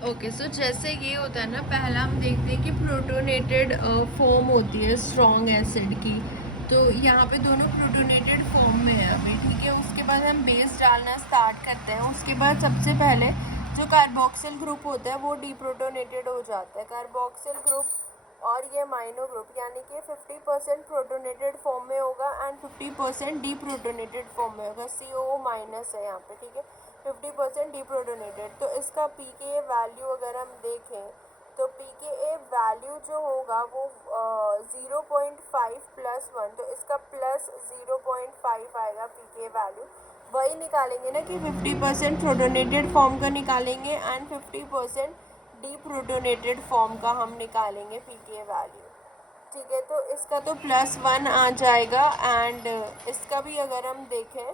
Okay, सो जैसे ये होता है ना, पहला हम देखते हैं कि प्रोटोनेटेड फॉर्म होती है स्ट्रॉन्ग एसिड की। तो यहाँ पे दोनों प्रोटोनेटेड फॉर्म में है अभी, ठीक है। उसके बाद हम बेस डालना स्टार्ट करते हैं। उसके बाद सबसे पहले जो कार्बोक्सिल ग्रुप होता है वो डीप्रोटोनेटेड हो जाता है। कार्बोक्सिल ग्रुप और ये माइनो ग्रुप यानी कि 50% प्रोटोनेटेड फॉर्म में होगा एंड 50% डीप्रोटोनेटेड फॉर्म में होगा। COO माइनस है यहाँ पे, ठीक है। 50% डीप्रोटोनेटेड। तो इसका pKa वैल्यू अगर हम देखें तो pKa वैल्यू जो होगा वो 0.5 प्लस 1, तो इसका प्लस 0.5 आएगा pKa वैल्यू। वही निकालेंगे ना कि 50% प्रोटोनेटेड फॉर्म का निकालेंगे एंड 50% डीप्रोटोनेटेड फॉर्म का हम निकालेंगे pKa वैल्यू, ठीक है। तो इसका तो +1 आ जाएगा एंड इसका भी अगर हम देखें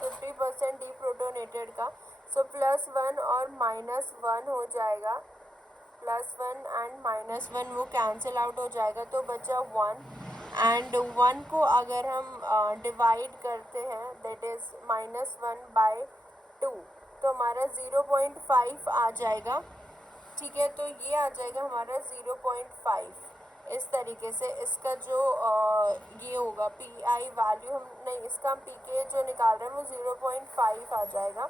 50% डीप्रोटोनेटेड का, सो +1 और -1 हो जाएगा। +1 एंड -1 वो कैंसिल आउट हो जाएगा, तो बचा 1 एंड 1 को अगर हम डिवाइड करते हैं दैट इज़ -1/2, तो हमारा 0.5 आ जाएगा, ठीक है। तो ये आ जाएगा हमारा 0.5। इस तरीके से इसका जो ये होगा PI वैल्यू, हम नहीं, इसका हम pK जो निकाल रहे हैं वो 0.5 आ जाएगा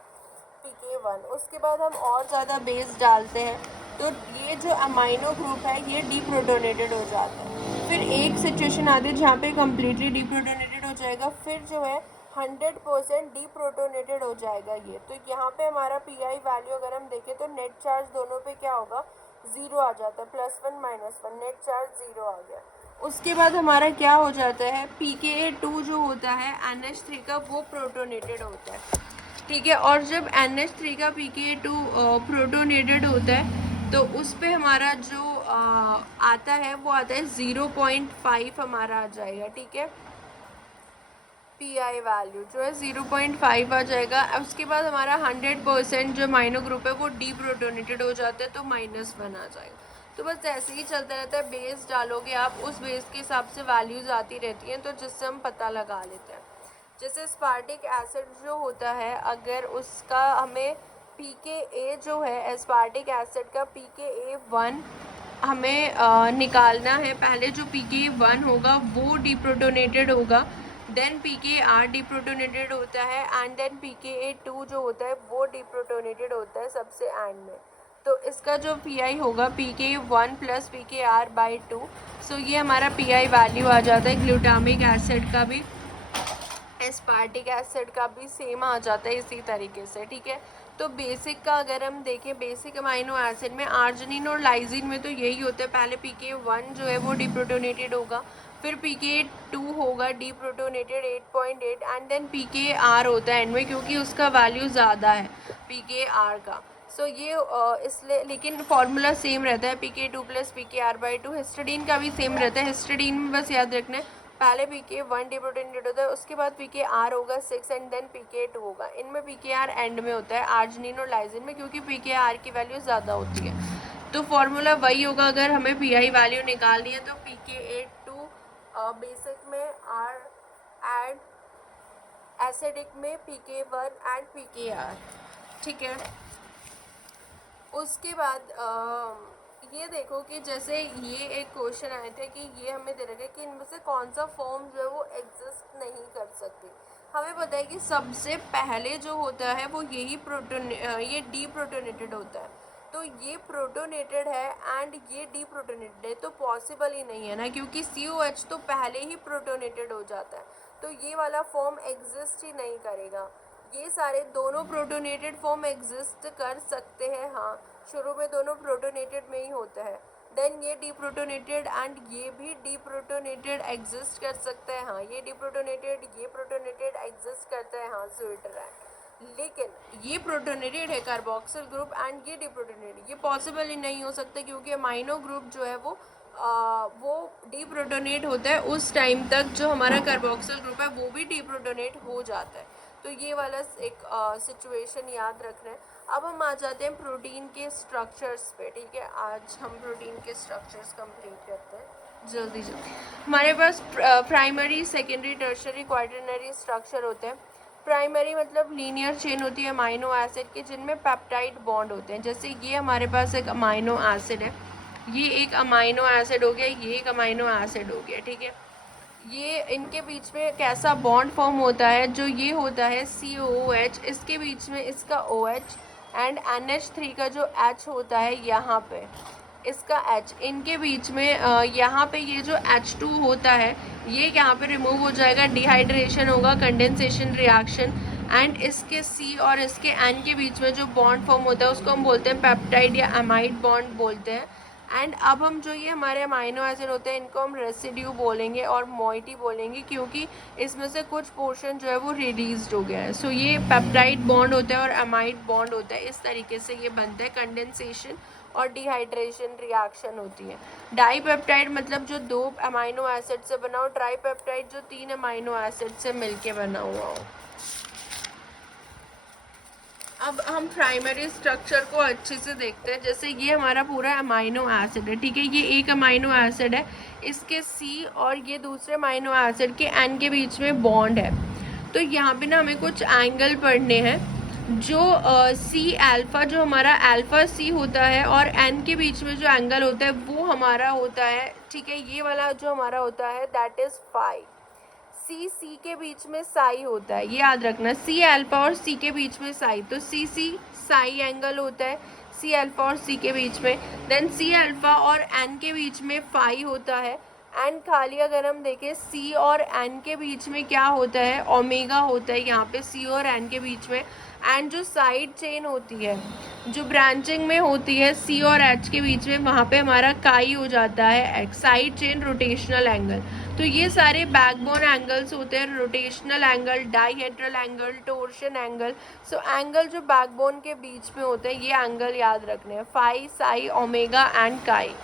pK1। उसके बाद हम और ज़्यादा बेस डालते हैं तो ये जो अमाइनो ग्रुप है ये डीप्रोटोनेटेड हो जाता है। फिर एक सिचुएशन आती है जहाँ पे कम्प्लीटली डीप्रोटोनेटेड हो जाएगा, फिर जो है 100% डीप्रोटोनेटेड हो जाएगा ये। तो यहाँ पे हमारा PI वैल्यू अगर हम देखें तो नेट चार्ज दोनों पे क्या होगा, 0 आ जाता है। +1 -1 नेट चार्ज 0 आ गया। उसके बाद हमारा क्या हो जाता है, pKa2 जो होता है NH3 का वो प्रोटोनेटेड होता है, ठीक है। और जब NH3 का pKa2 प्रोटोनेटेड होता है तो उस पे हमारा जो आता है वो आता है 0.5 हमारा आ जाएगा, ठीक है। PI वैल्यू जो है 0.5 आ जाएगा। उसके बाद हमारा 100% जो माइनो ग्रुप है वो डीप्रोटोनेटेड हो जाता है, तो -1 आ जाएगा। तो बस ऐसे ही चलता रहता है। बेस डालोगे आप, उस बेस के हिसाब से वैल्यूज़ आती रहती हैं, तो जिससे हम पता लगा लेते हैं। जैसे स्पार्टिक एसिड जो होता है, अगर उसका हमें pKa जो है एस्पार्टिक एसिड का pKa1 हमें निकालना है। पहले जो pKa1 होगा वो डीप्रोटोनेटेड होगा, देन pKa डीप्रोटोनेटेड होता है एंड देन pKa2 जो होता है वो डीप्रोटोनेटेड होता है सबसे एंड में। तो इसका जो PI होगा pKa1 + pKr/2। सो ये हमारा PI वैल्यू आ जाता है। ग्लूटामिक एसिड का भी, एस्पार्टिक एसिड का भी सेम आ जाता है इसी तरीके से, ठीक है। तो बेसिक का अगर हम देखें, बेसिक अमाइनो एसिड में आर्जिनिन और लाइजिन में तो यही होता है। पहले pKa1 जो है वो डीप्रोटोनेटेड होगा, फिर pKa2 होगा डीप्रोटोनेटेड 8.8 एंड देन pKr होता है एंड में, क्योंकि उसका वैल्यू ज़्यादा है pKr का। सो ये इसलिए, लेकिन फॉर्मूला सेम रहता है pK2 + pKr/2। हिस्टडीन का भी सेम रहता है। हिस्टडीन में बस याद रखना है पहले pK1 डीप्रोटोनेटेड होता है, उसके बाद pKr होगा 6 एंड देन pK2 होगा। इनमें pKr एंड में होता है आर्जिनिन और लाइजिन में, क्योंकि pKr की वैल्यू ज़्यादा होती है। तो फॉर्मूला वही होगा। अगर हमें PI वैल्यू निकालनी है तो pKa2 बेसिक में R एंड एसिडिक में pK1 एंड pKr, ठीक है। उसके बाद ये देखो कि जैसे ये एक क्वेश्चन आए थे कि ये हमें दे रखा है कि इनमें से कौन सा फॉर्म जो है वो एग्जिस्ट नहीं कर सकती। हमें पता है कि सबसे पहले जो होता है वो यही ये डीप्रोटोनेटेड होता है। तो ये प्रोटोनेटेड है एंड ये डीप्रोटोनेटेड है, तो पॉसिबल ही नहीं है ना, क्योंकि COH तो पहले ही प्रोटोनेटेड हो जाता है, तो ये वाला फॉर्म एग्जिस्ट ही नहीं करेगा। ये सारे दोनों प्रोटोनेटेड फॉर्म एग्जिस्ट कर सकते हैं, हाँ, शुरू में दोनों प्रोटोनेटेड में ही होता है। देन ये डीप्रोटोनेटेड एंड ये भी डीप्रोटोनेटेड एग्जिस्ट कर सकता है, हाँ, ये डीप्रोटोनेटेड ये प्रोटोनेटेड एग्जिस्ट करता है, हाँ, स्विट्जरलैंड। लेकिन ये प्रोटोनेटेड है कार्बोक्सिल ग्रुप एंड ये डीप्रोटोनेटेड, ये पॉसिबल ही नहीं हो सकता, क्योंकि अमाइनो ग्रुप जो है वो डीप्रोटोनेट होता है उस टाइम तक जो हमारा कार्बोक्सिल ग्रुप है वो भी डीप्रोटोनेट हो जाता है। तो ये वाला एक सिचुएशन याद रखना है। अब हम आ जाते हैं प्रोटीन के स्ट्रक्चर्स पे, ठीक है। आज हम प्रोटीन के स्ट्रक्चर्स कंप्लीट करते हैं जल्दी। हमारे पास primary, secondary, tertiary, quaternary structure होते हैं। प्राइमरी मतलब लीनियर चेन होती है अमाइनो एसिड की जिनमें पेप्टाइड बॉन्ड होते हैं। जैसे ये हमारे पास एक अमाइनो एसिड है, ये एक अमाइनो एसिड हो गया, ये एक अमाइनो एसिड हो गया, ठीक है। ये इनके बीच में कैसा बॉन्ड फॉर्म होता है, जो ये होता है COOH, इसके बीच में इसका OH एंड NH3 का जो H होता है यहाँ पे इसका H, इनके बीच में यहाँ पे ये जो H2 होता है ये यहाँ पे रिमूव हो जाएगा, डिहाइड्रेशन होगा, कंडेंसेशन रिएक्शन, एंड इसके C और इसके N के बीच में जो बॉन्ड फॉर्म होता है उसको हम बोलते हैं पेप्टाइड या अमाइड बॉन्ड बोलते हैं। एंड अब हम जो ये हमारे अमाइनो एसिड होते हैं इनको हम रेसिड्यू बोलेंगे और मोइटी बोलेंगे, क्योंकि इसमें से कुछ पोर्शन जो है वो रिलीज हो गया है। सो ये पेप्टाइड बॉन्ड होता है और अमाइड बॉन्ड होता है, इस तरीके से ये बनता है, कंडेंसेशन और डिहाइड्रेशन रिएक्शन होती है। डाईपेप्टाइड मतलब जो 2 अमाइनो एसिड से बना हो, ट्राईपेप्टाइड जो 3 अमाइनो एसिड से मिलके बना हुआ हो। अब हम प्राइमरी स्ट्रक्चर को अच्छे से देखते हैं। जैसे ये हमारा पूरा अमाइनो एसिड है, ठीक है, ये एक अमाइनो एसिड है, इसके C और ये दूसरे अमाइनो एसिड के N के बीच में बॉन्ड है। तो यहाँ पे ना हमें कुछ एंगल पढ़ने हैं। जो C अल्फा, जो हमारा अल्फा C होता है और N के बीच में जो एंगल होता है वो हमारा होता है, ठीक है, ये वाला जो हमारा होता है दैट इज फाई। C के बीच में साई होता है, ये याद रखना, C अल्फा और C के बीच में साई, तो C साई एंगल होता है C अल्फा और C के बीच में। देन C अल्फा और N के बीच में फाई होता है। एंड खाली अगर हम देखें C और N के बीच में क्या होता है, ओमेगा होता है यहाँ पे C और N के बीच में। एंड जो साइड चेन होती है, जो ब्रांचिंग में होती है C और H के बीच में, वहाँ पे हमारा काई हो जाता है साइड चेन रोटेशनल एंगल। तो ये सारे बैकबोन एंगल्स होते हैं, rotational angle, dihedral angle, torsion angle. So angle जो बैकबोन के बीच में होते हैं ये एंगल याद रखने हैं, फाई, साई, ओमेगा एंड काई।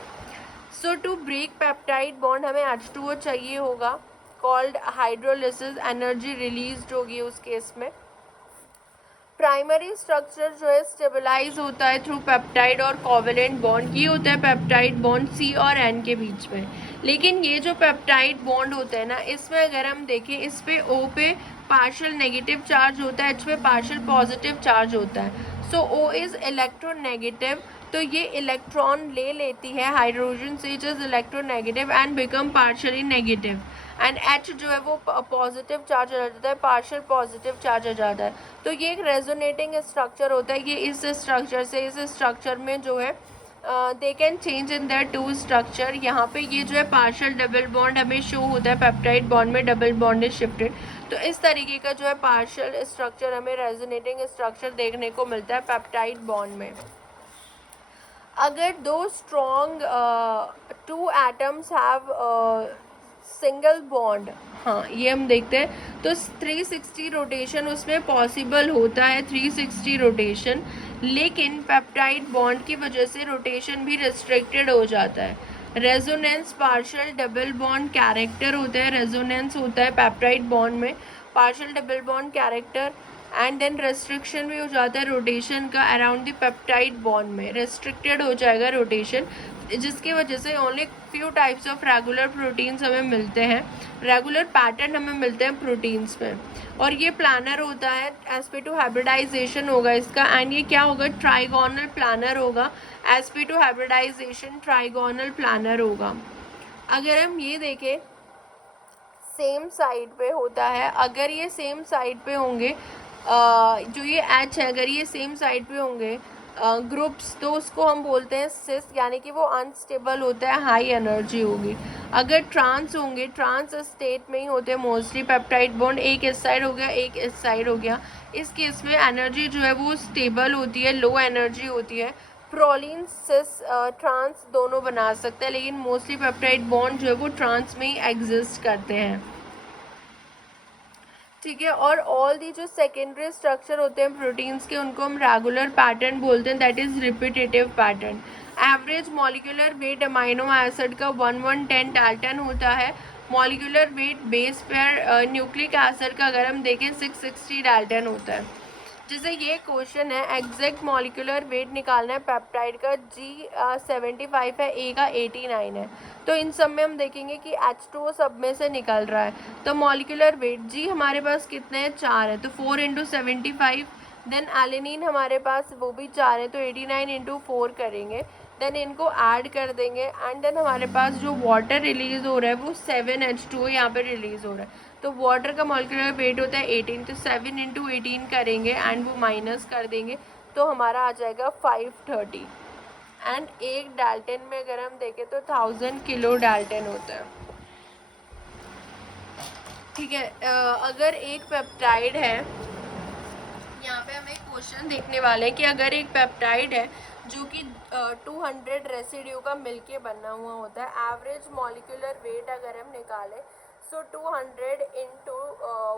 सो टू ब्रेक पेप्टाइड बॉन्ड हमें H2O चाहिए होगा, कॉल्ड हाइड्रोलिसिस, एनर्जी रिलीज होगी उस केस में। प्राइमरी स्ट्रक्चर जो है स्टेबलाइज होता है थ्रू पेप्टाइड और कोवेलेंट बॉन्ड, ये होता है पेप्टाइड बॉन्ड C और N के बीच में। लेकिन ये जो पेप्टाइड बॉन्ड होता है ना, इसमें अगर हम देखें, इस पे O पे पार्शियल नेगेटिव चार्ज होता है, H पे पार्शियल पॉजिटिव चार्ज होता है। सो O इज इलेक्ट्रोनेगेटिव, तो ये इलेक्ट्रॉन ले लेती है हाइड्रोजन से, is electronegative and become partially negative, and H जो है वो पॉजिटिव चार्ज हो जाता है, पार्शियल पॉजिटिव चार्ज हो जाता है। तो ये एक रेजोनेटिंग स्ट्रक्चर होता है। ये इस स्ट्रक्चर से इस स्ट्रक्चर में जो है they can change in their two structure. यहाँ पे ये जो है पार्शियल डबल बॉन्ड हमें शो होता है, पेप्टाइड बॉन्ड में डबल बॉन्ड इज शिफ्टेड। तो इस तरीके का जो है पार्शियल स्ट्रक्चर हमें रेजोनेटिंग स्ट्रक्चर देखने को मिलता है पेप्टाइड बॉन्ड में। अगर 2 strong 2 atoms have single bond, हाँ ये हम देखते हैं, तो 360 रोटेशन उसमें पॉसिबल होता है, 360 रोटेशन। लेकिन पेप्टाइड बॉन्ड की वजह से रोटेशन भी रिस्ट्रिक्टेड हो जाता है। Resonance partial double bond character होता है, रेजोनेंस होता है पेप्टाइड बॉन्ड में, partial double bond character, and then restriction भी हो जाता है रोटेशन का अराउंड द पेप्टाइड बॉन्ड में, रेस्ट्रिक्टेड हो जाएगा रोटेशन, जिसकी वजह से only few types of regular proteins हमें मिलते हैं, रेगुलर पैटर्न हमें मिलते हैं प्रोटीन्स में। और ये प्लानर होता है, sp2 हाइब्रिडाइजेशन होगा इसका, एंड ये क्या होगा, ट्राइगोनल प्लानर होगा, sp2 हाइब्रिडाइजेशन ट्राइगोनल प्लानर होगा। अगर हम ये देखें सेम साइड पे होता है, अगर ये सेम साइड पे होंगे जो ये H है, अगर ये सेम साइड पे होंगे ग्रुप्स, तो उसको हम बोलते हैं सिस, यानी कि वो अनस्टेबल होता है, हाई एनर्जी होगी। अगर ट्रांस होंगे, ट्रांस स्टेट में ही होते हैं मोस्टली पेप्टाइड बॉन्ड, एक इस साइड हो गया एक इस साइड हो गया, इस केस में एनर्जी जो है वो स्टेबल होती है, लो एनर्जी होती है। प्रोलीन सिस ट्रांस दोनों बना सकते हैं, लेकिन मोस्टली पेप्टाइड बॉन्ड जो है वो ट्रांस में ही एग्जिस्ट करते हैं, ठीक है। और ऑल दी जो सेकेंडरी स्ट्रक्चर होते हैं प्रोटीन्स के, उनको हम रेगुलर पैटर्न बोलते हैं, that is repetitive pattern. Average molecular weight amino acid का 110 डाल्टन होता है। Molecular weight base pair nucleic acid का अगर हम देखें 660 डाल्टन होता है। जैसे ये क्वेश्चन है, एग्जैक्ट मॉलिक्यूलर वेट निकालना है पेप्टाइड का, जी 75 है, ए का 89 है। तो इन सब में हम देखेंगे कि H2O सब में से निकल रहा है। तो मॉलिक्यूलर वेट जी हमारे पास कितने हैं, 4 है, तो 4 इंटू 75। देन एलिनिन हमारे पास वो भी 4 है, तो 89 इंटू 4 करेंगे। देन इनको ऐड कर देंगे एंड देन हमारे पास जो वाटर रिलीज हो रहा है वो 7H2O यहाँ पे रिलीज हो रहा है। तो वाटर का मॉलिक्यूलर वेट होता है 18, तो 7 इंटू 18 करेंगे एंड वो माइनस कर देंगे, तो हमारा आ जाएगा 530। एंड एक डाल्टन में अगर हम देखें तो 1000 किलो डाल्टन होता है। ठीक है, अगर एक पेप्टाइड है, यहाँ पे हमें क्वेश्चन देखने वाले हैं कि अगर एक पेप्टाइड है जो कि 200 रेसिड्यू का मिलके बना हुआ होता है, एवरेज मॉलिक्यूलर वेट अगर हम निकालें सो 200 इंटू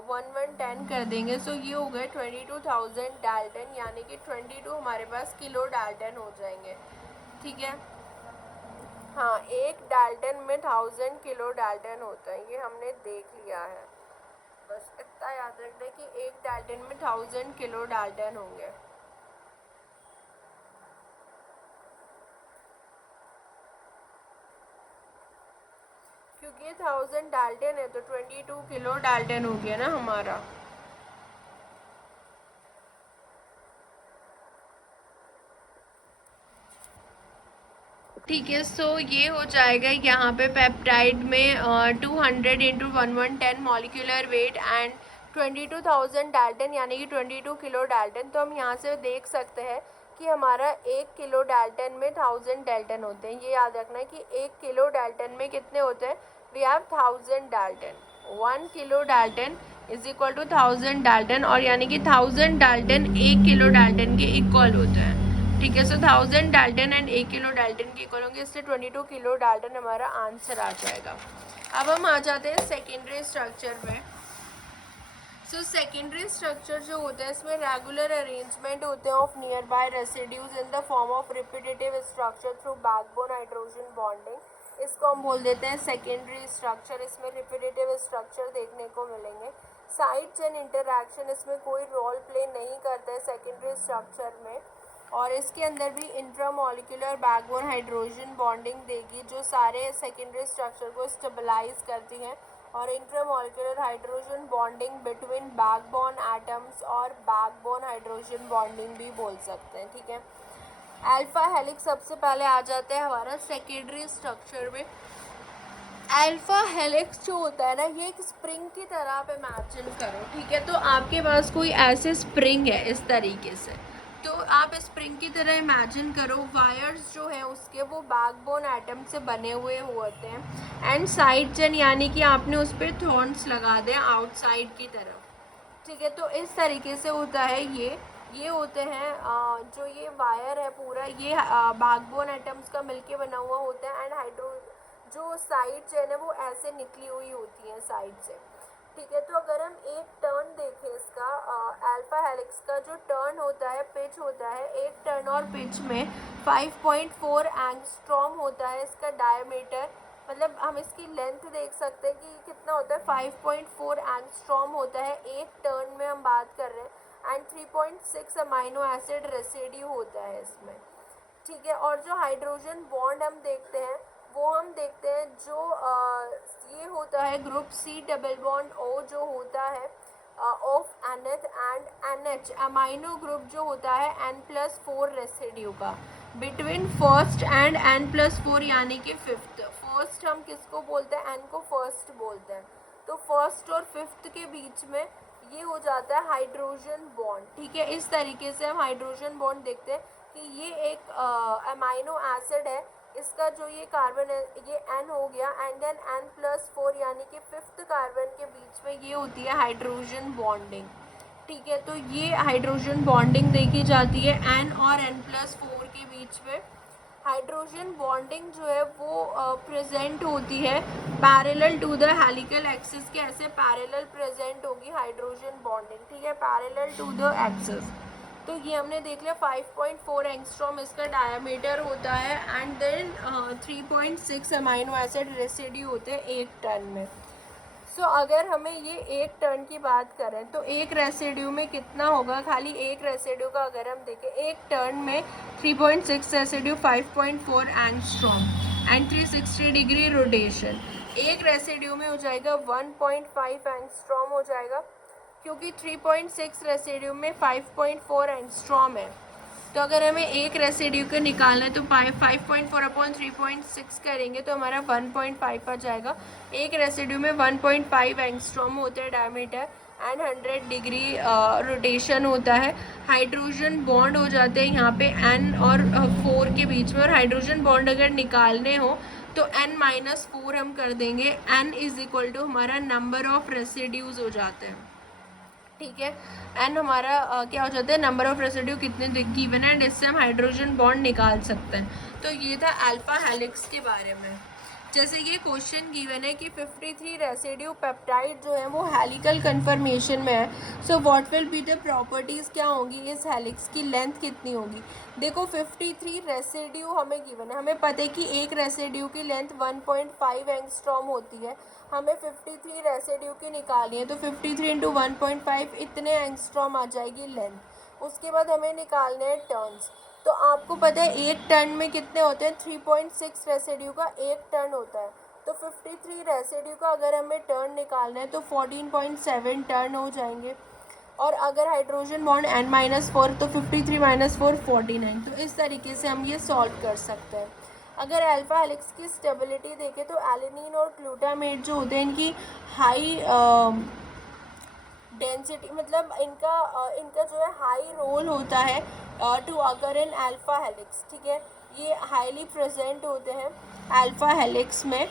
1110 कर देंगे, सो ये हो गए 22,000 डाल्टन, यानी कि 22 हमारे पास किलो डाल्टन हो जाएंगे। ठीक है, हाँ, एक डाल्टन में 1000 किलो डाल्टन होता है, ये हमने देख लिया है। बस इतना याद रखना कि एक डाल्टन में 1000 किलो डाल्टन होंगे। क्योंकि 1000 डाल्टन है तो 22 किलो डाल्टन हो गया ना हमारा। ठीक है, सो ये हो जाएगा यहाँ पे पेप्टाइड में 200 into 1110 molecular weight and 22,000 Dalton, यानी कि 22 किलो डाल्टन। तो हम यहाँ से देख सकते हैं कि हमारा 1 किलो डाल्टन में 1000 डाल्टन होते हैं। ये याद रखना है कि 1 किलो डाल्टन में कितने होते हैं, we have 1000 dalton. 1 kilo dalton is equal to 1000 dalton, और यानी कि 1000 डाल्टन 1 किलो डाल्टन के इक्वल होता है। ठीक है, so 1000 dalton and 1 kilo dalton के इक्वल होंगे, इससे 22 किलो डाल्टन हमारा आंसर आ जाएगा। अब हम आ जाते हैं सेकेंडरी स्ट्रक्चर में। सो सेकेंडरी स्ट्रक्चर जो होता है इसमें रेगुलर अरेंजमेंट होते हैं of near by residues in the form of repetitive structure through backbone hydrogen bonding. इसको हम बोल देते हैं सेकेंडरी स्ट्रक्चर। इसमें रिपीटेटिव स्ट्रक्चर देखने को मिलेंगे। साइड्स एंड इंटरैक्शन इसमें कोई रोल प्ले नहीं करता है सेकेंडरी स्ट्रक्चर में, और इसके अंदर भी इंट्रामोलिकुलर बैकबोन हाइड्रोजन बॉन्डिंग देगी जो सारे सेकेंडरी स्ट्रक्चर को स्टेबलाइज करती हैं, और intramolecular hydrogen bonding between backbone atoms और बैकबोन हाइड्रोजन बॉन्डिंग भी बोल सकते हैं। ठीक है, अल्फा हेलिक्स सबसे पहले आ जाता है हमारा सेकेंडरी स्ट्रक्चर में। अल्फा हेलिक्स जो होता है ना, ये एक स्प्रिंग की तरह आप इमेजिन करो। ठीक है, तो आपके पास कोई ऐसे स्प्रिंग है इस तरीके से, तो आप स्प्रिंग की तरह इमेजिन करो। वायर्स जो है उसके वो बैकबोन एटम से बने हुए होते हैं एंड साइड चेन, यानी कि आपने उस पर थॉर्न्स लगा दें आउटसाइड की तरफ। ठीक है, तो इस तरीके से होता है ये होते हैं जो ये वायर है पूरा, ये बैकबोन एटम्स का मिलके बना हुआ होता है, एंड जो साइड चेन है वो ऐसे निकली हुई होती है साइड से। ठीक है, तो अगर हम एक टर्न देखें इसका, अल्फा हेलिक्स का जो टर्न होता है, पिच होता है, एक टर्न और पिच में 5.4 एंगस्ट्रॉम होता है इसका डायमीटर। मतलब हम इसकी लेंथ देख सकते हैं कि कितना होता है, 5.4 एंगस्ट्रॉम होता है एक टर्न में हम बात कर रहे हैं, एंड 3.6 अमाइनो एसिड रेसिड्यू होता है इसमें। ठीक है, और जो हाइड्रोजन बॉन्ड हम देखते हैं वो हम देखते हैं जो ये होता है group C double bond O जो होता है of NH and NH amino group जो होता है N+4 रेसिड्यू का बिटवीन फर्स्ट एंड N+4, यानी कि फिफ्थ। फर्स्ट हम किसको बोलते हैं, एन को फर्स्ट बोलते हैं, तो फर्स्ट और फिफ्थ के बीच में ये हो जाता है हाइड्रोजन बॉन्ड। ठीक है, इस तरीके से हम हाइड्रोजन बॉन्ड देखते हैं कि ये एक अमाइनो एसिड है, इसका जो ये कार्बन है ये N हो गया, एंड देन N+4 यानी कि फिफ्थ कार्बन के बीच में ये होती है हाइड्रोजन बॉन्डिंग। ठीक है, तो ये हाइड्रोजन बॉन्डिंग देखी जाती है N और N+4 के बीच में। हाइड्रोजन बॉन्डिंग जो है वो प्रेजेंट होती है parallel to the helical axis के, ऐसे पैरेलल प्रेजेंट होगी हाइड्रोजन बॉन्डिंग। ठीक है, पैरेलल टू द एक्सिस। तो ये हमने देख लिया 5.4 एंगस्ट्रॉम इसका डायमीटर होता है, and then 3.6 amino acid residue होते हैं एक टन में। सो अगर हमें ये एक टर्न की बात करें तो एक रेसिड्यू में कितना होगा, खाली एक रेसिड्यू का अगर हम देखें, एक टर्न में 3.6 residue 5.4 angstrom and 360 degree rotation. एक रेसिड्यू में हो जाएगा 1.5 एंगस्ट्रॉम हो जाएगा, क्योंकि 3.6 रेसिड्यू में 5.4 एंगस्ट्रॉम है। तो अगर हमें एक रेसिड्यू को निकालना है तो 5.4 अपॉन 3.6 करेंगे तो हमारा 1.5 आ जाएगा। एक रेसिड्यू में 1.5 एंगस्ट्रॉम होता है डायमीटर एंड 100 डिग्री रोटेशन होता है। हाइड्रोजन बॉन्ड हो जाते हैं यहाँ पे n और 4 के बीच में, और हाइड्रोजन बॉन्ड अगर निकालने हो तो n-4 हम कर देंगे। n इज इक्वल टू हमारा नंबर ऑफ रेसिड्यूज हो जाते हैं, ठीक है। एन हमारा क्या हो जाता है, नंबर ऑफ रेसिड्यू कितने गिवन है, एंड इससे हम हाइड्रोजन बॉन्ड निकाल सकते हैं। तो ये था अल्फा हेलिक्स के बारे में। जैसे ये क्वेश्चन गिवन है कि 53 रेसिड्यू पेप्टाइड जो है वो हेलिकल कन्फर्मेशन में है। So what will be the properties, क्या होंगी इस हेलिक्स की लेंथ कितनी होगी। देखो 53 रेसिड्यू हमें गिवन है, हमें पता है कि एक रेसिड्यू की लेंथ 1.5 एंगस्ट्रॉम होती है। हमें 53 रेसिड्यू की निकालनी है तो 53 इंटू 1.5 इतने एंगस्ट्रॉम आ जाएगी लेंथ। उसके बाद हमें निकालने हैं टर्न्स। तो आपको पता है एक टर्न में कितने होते हैं, 3.6 रेसिड्यू का एक टर्न होता है। तो 53 रेसिड्यू का अगर हमें टर्न निकालना है तो 14.7 टर्न हो जाएंगे। और अगर हाइड्रोजन बॉन्ड n-4 तो 53 - 4 49। तो इस तरीके से हम ये सॉल्व कर सकते हैं। अगर अल्फा हेलिक्स की स्टेबिलिटी देखें तो एलिनिन और ग्लूटामेट जो होते हैं इनकी हाई डेंसिटी, मतलब इनका जो है हाई रोल होता है to occur in alpha helix, ठीक है। ये हाईली प्रेजेंट होते हैं अल्फा हेलिक्स में,